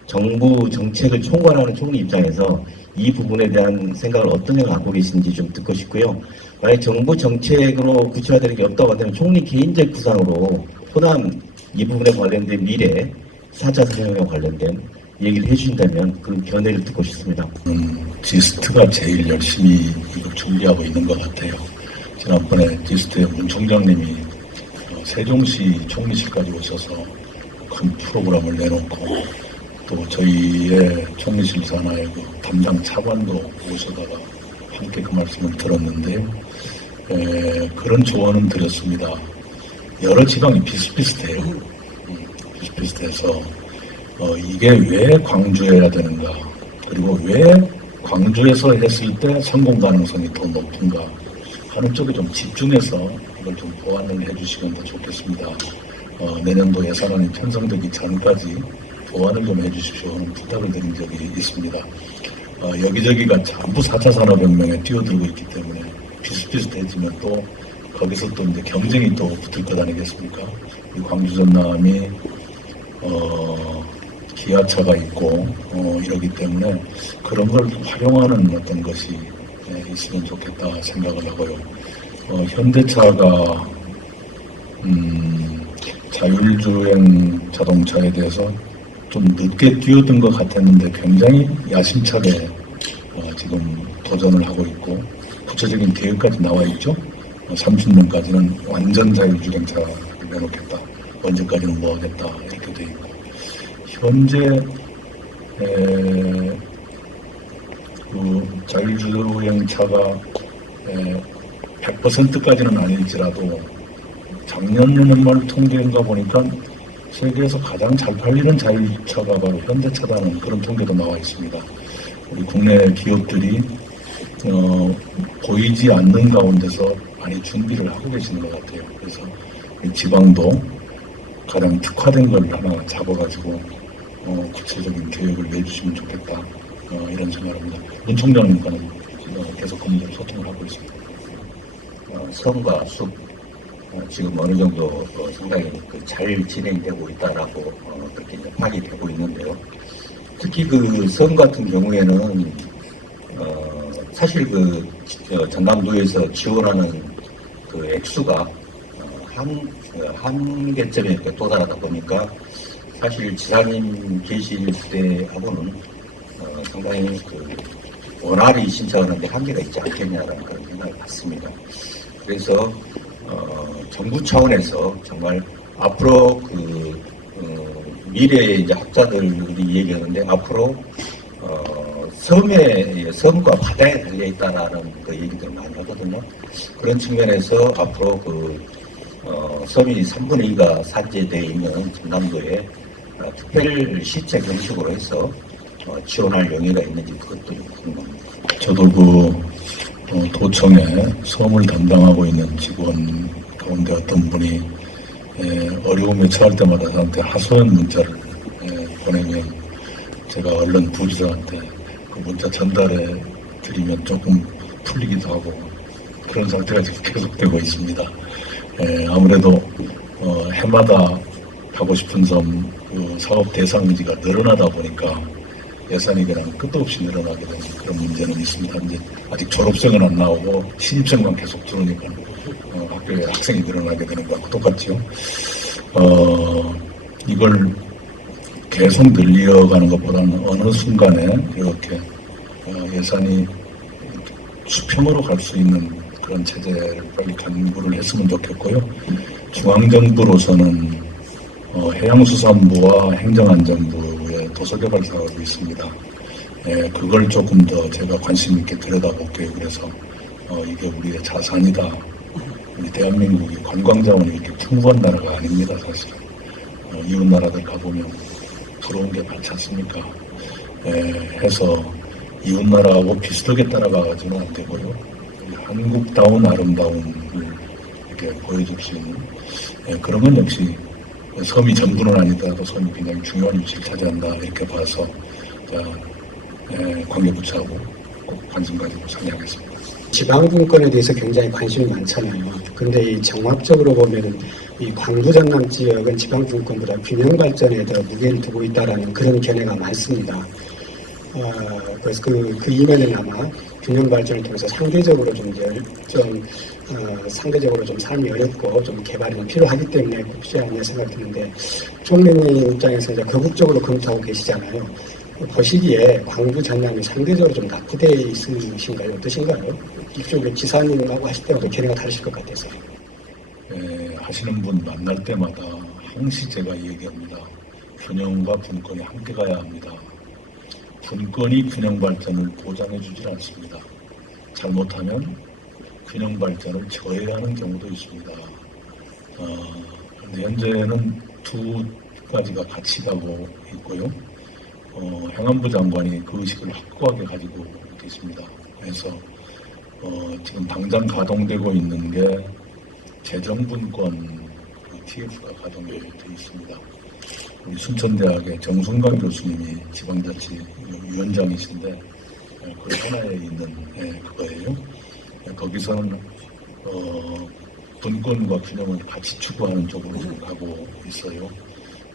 정부 정책을 총괄하는 총리 입장에서 이 부분에 대한 생각을 어떤 생각 갖고 계신지 좀 듣고 싶고요. 만약 정부 정책으로 구체화되는 게 없다고 한다면 총리 개인적 구상으로 호남 이 부분에 관련된 미래 4차 산업혁명 관련된 얘기를 해주신다면 그 견해를 듣고 싶습니다. 지스트가 제일 열심히 이걸 준비하고 있는 것 같아요. 지난번에 지스트의 문 총장님이 세종시 총리실까지 오셔서 큰 프로그램을 내놓고 또 저희의 총리실 산하의 그 담당 차관도 오셔다가 함께 그 말씀을 들었는데요. 그런 조언은 드렸습니다. 여러 지방이 비슷비슷해요. 비슷비슷해서 이게 왜 광주해야 되는가, 그리고 왜 광주에서 했을 때 성공 가능성이 더 높은가 하는 쪽에 좀 집중해서 이걸 좀 보완을 해주시면 더 좋겠습니다. 내년도 예산안이 편성되기 전까지 보완을 좀 해주십시오 하는 부탁을 드린 적이 있습니다. 여기저기가 전부 4차 산업혁명에 뛰어들고 있기 때문에 비슷비슷해지면 또 거기서 또 이제 경쟁이 또 붙을 것 아니겠습니까? 이 광주 전남이 기아차가 있고 이러기 때문에 그런 걸 활용하는 어떤 것이 있으면 좋겠다 생각을 하고요. 현대차가 자율주행 자동차에 대해서 좀 늦게 뛰어든 것 같았는데 굉장히 야심차게 지금 도전을 하고 있고 구체적인 계획까지 나와 있죠. 30년까지는 완전 자율주행차를 내놓겠다. 언제까지는 뭐 하겠다. 이렇게 돼 있고 현재 그 자율주행차가 100%까지는 아닐지라도 작년 연말 통계인가 보니까 세계에서 가장 잘 팔리는 자율차가 바로 현대차다는 그런 통계도 나와 있습니다. 우리 국내 기업들이 보이지 않는 가운데서 많이 준비를 하고 계시는 것 같아요. 그래서 지방도 가장 특화된 걸 하나 잡아가지고 구체적인 계획을 내주시면 좋겠다 이런 생각합니다. 문 총장님과는 계속 그 문제로 소통을 하고 있습니다. 섬과 숲 지금 어느 정도 상당히 잘 진행되고 있다라고 그렇게 이제 파악이 되고 있는데요. 특히 그 섬 같은 경우에는 사실 그 전남도에서 지원하는 그 액수가 한계점에 이렇게 도달하다 보니까 사실 지사님 계실 때하고는 상당히 그 원활히 신청하는데 한계가 있지 않겠냐라는 그런 생각을 갖습니다. 그래서 정부 차원에서 정말 앞으로 그 미래의 이제 학자들이 얘기하는데 앞으로 섬과 바다에 달려 있다라는 그 얘기들 많이 하거든요. 그런 측면에서 앞으로 그 섬이 3분의 2가 산재되어 있는 전남도에 특별 시책 형식으로 해서 지원할 용의가 있는지 그것도 궁금합니다. 저도 도청에 섬을 담당하고 있는 직원 가운데 어떤 분이 어려움에 처할 때마다 저한테 하소연 문자를 보내면 제가 얼른 부지사한테 그 문자 전달해 드리면 조금 풀리기도 하고 그런 상태가 지금 계속되고 있습니다. 아무래도 해마다 가고 싶은 섬 그 사업 대상 의지가 늘어나다 보니까 예산이 그냥 끝도 없이 늘어나게 되는 그런 문제는 있습니다. 이제 아직 졸업생은 안 나오고 신입생만 계속 들어오니까 학교에 학생이 늘어나게 되는 거하고 똑같죠. 이걸 계속 늘려가는 것보다는 어느 순간에 이렇게 예산이 수평으로 갈 수 있는 그런 체제를 빨리 강구를 했으면 좋겠고요. 중앙정부로서는 해양수산부와 행정안전부의 도서개발 사업이 있습니다. 그걸 조금 더 제가 관심 있게 들여다볼게요. 그래서 이게 우리의 자산이다. 우리 대한민국이 관광자원이 이렇게 풍부한 나라가 아닙니다. 사실 이웃 나라들 가보면 부러운 게 많지 않습니까? 해서 이웃나라하고 비슷하게 따라가가지고는 안 되고요. 우리 한국다운 아름다움을 이렇게 보여줄 수 있는 그런 건 역시 섬이 전부는 아니더라도 섬이 굉장히 중요한 위치를 차지한다 이렇게 봐서 관계부처하고 꼭 관심 가지고 상의하겠습니다. 지방분권에 대해서 굉장히 관심이 많잖아요. 근데 이 정확적으로 보면은 이 광주 전남 지역은 지방분권보다 균형 발전에 더 무게를 두고 있다라는 그런 견해가 많습니다. 그래서 그 이면은 아마 균형 발전을 통해서 상대적으로 상대적으로 좀 삶이 어렵고 좀 개발이 좀 필요하기 때문에 그렇지 않나 생각했는데 총리님 입장에서 이제 거국적으로 검토하고 계시잖아요. 보시기에 광주 전남이 상대적으로 좀 낙후되어 있으신가요? 어떠신가요? 이쪽에 지사님하고 하실 때마다 견해가 다르실 것 같아서. 하시는 분 만날 때마다 항시 제가 얘기합니다. 균형과 분권이 함께 가야 합니다. 분권이 균형 발전을 보장해 주질 않습니다. 잘못하면 균형 발전을 저해하는 경우도 있습니다. 그런데 현재는 두 가지가 같이 가고 있고요. 행안부 장관이 그 의식을 확고하게 가지고 계십니다. 그래서 지금 당장 가동되고 있는 게 재정분권 TF가 가동되어 있습니다. 우리 순천대학의 정순강 교수님이 지방자치위원장이신데 그 하나에 있는 그거예요. 거기서는 분권과 균형을 같이 추구하는 쪽으로 가고 있어요.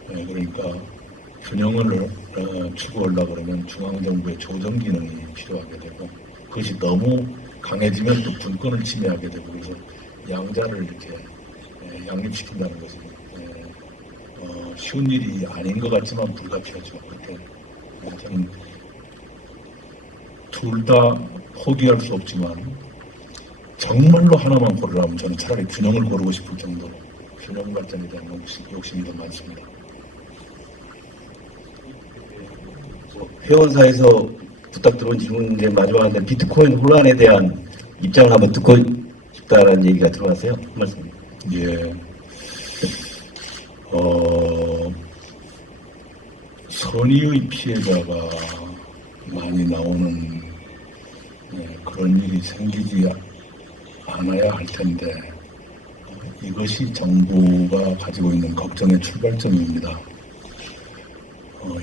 그러니까 균형을 추구하려고 그러면 중앙정부의 조정 기능이 필요하게 되고 그것이 너무 강해지면 또 분권을 침해하게 되고 그래서 양자를 이렇게 양립시킨다는 것은 쉬운 일이 아닌 것 같지만 불가피하죠. 그렇게 저는 둘 다 포기할 수 없지만 정말로 하나만 고르라면 저는 차라리 균형을 고르고 싶을 정도로 균형 발전에 대한 욕심이 더 많습니다. 회원사에서 부탁 들어온 질문인데 마지막에 비트코인 혼란에 대한 입장을 한번 듣고 싶다라는 얘기가 들어왔어요. 그 말씀. 예. 선의의 피해자가 많이 나오는 그런 일이 생기지 않아야 할 텐데 이것이 정부가 가지고 있는 걱정의 출발점입니다.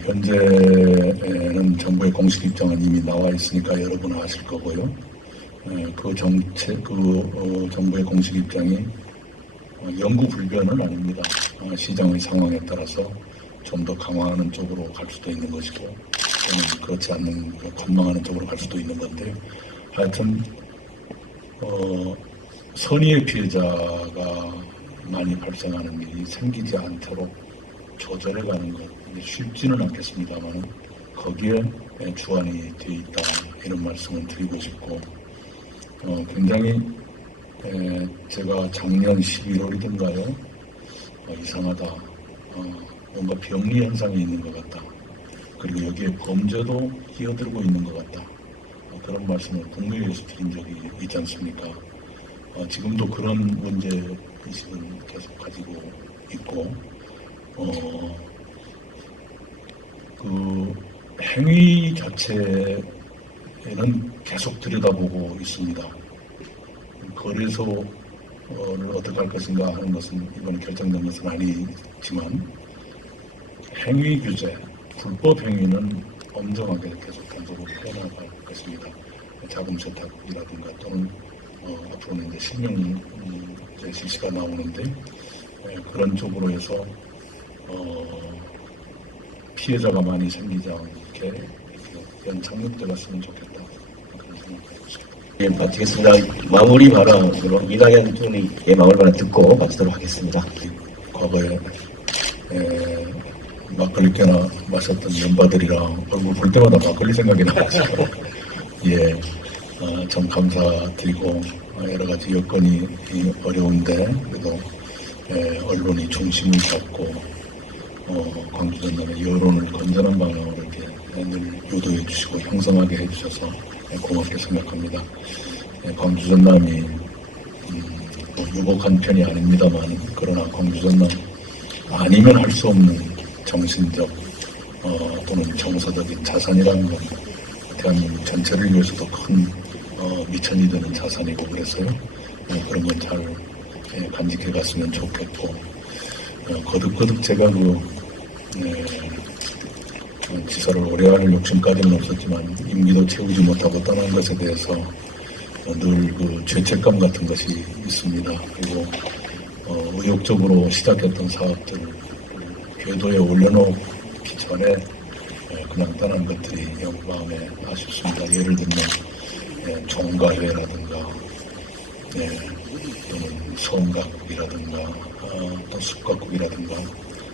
현재는 정부의 공식 입장은 이미 나와 있으니까 여러분은 아실 거고요. 그 정부의 공식 입장이 영구 불변은 아닙니다. 시장의 상황에 따라서 좀 더 강화하는 쪽으로 갈 수도 있는 것이고 또는 그렇지 않는 관망하는 쪽으로 갈 수도 있는 건데요. 하여튼 선의의 피해자가 많이 발생하는 일이 생기지 않도록 조절해가는 것 이게 쉽지는 않겠습니다만 거기에 주안이 되어 있다 이런 말씀을 드리고 싶고 굉장히 제가 작년 11월이던가요 이상하다 뭔가 병리 현상이 있는 것 같다 그리고 여기에 범죄도 끼어들고 있는 것 같다 그런 말씀을 국무회의에서 드린 적이 있지 않습니까? 지금도 그런 문제의식을 계속 가지고 있고 그 행위 자체는 계속 들여다보고 있습니다. 거래소를 어떻게 할 것인가 하는 것은 이번에 결정된 것은 아니지만 행위 규제, 불법 행위는 엄정하게 계속 단속으로 해나갈 것입니다. 자금 세탁이라든가 또는 앞으로는 이제 실명제 실시가 나오는데 그런 쪽으로 해서 피해자가 많이 생기지 않게 연착륙되었으면 좋겠다 그런 생각하고 있습니다. 예, 마치겠습니다. 마무리 발언으로 이낙연 총리의 마무리 발언 듣고 마치도록 하겠습니다. 과거에 막걸리 깨나 마셨던 멤버들이랑 얼굴 볼 때마다 막걸리 생각이 나서 예, 참 감사드리고 여러 가지 여건이 어려운데 그래도 언론이 중심을 잡고 광주 전남의 여론을 건전한 방향으로 이렇게 늘 유도해 주시고 형성하게 해주셔서 고맙게 생각합니다. 광주 전남이 유복한 편이 아닙니다만 그러나 광주 전남 아니면 할 수 없는 정신적 또는 정서적인 자산이라는 건 대한민국 전체를 위해서도 큰 미천이 되는 자산이고 그래서요. 그런 건 잘 간직해 갔으면 좋겠고 거듭거듭 제가 지사를 오래 할 욕심까지는 없었지만 임기도 채우지 못하고 떠난 것에 대해서 늘 죄책감 같은 것이 있습니다. 그리고 의욕적으로 시작했던 사업들을 궤도에 올려놓기 전에 그냥 떠난 것들이 영 마음에 아쉽습니다. 예를 들면 종가회라든가 또는 성가국이라든가 또 숲가국이라든가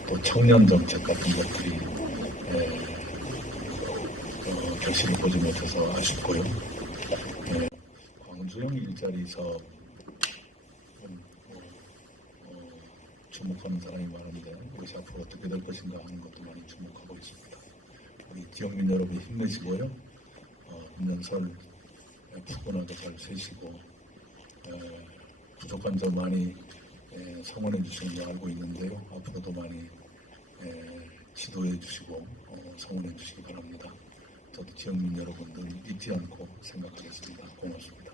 또 청년정책 같은 것들이 결실을 보지 못해서 아쉽고요. 광주형 일자리 사업 주목하는 사람이 많은데 이것이 앞으로 어떻게 될 것인가 하는 것도 많이 주목하고 있습니다. 우리 지역민 여러분 힘내시고요. 있는 설 푸근하게 잘 쉬시고 부족한 점 많이 성원해 주시는 거 알고 있는데요. 앞으로도 많이 지도해 주시고 성원해 주시기 바랍니다. 저도 지역민 여러분들 잊지 않고 생각하겠습니다. 고맙습니다.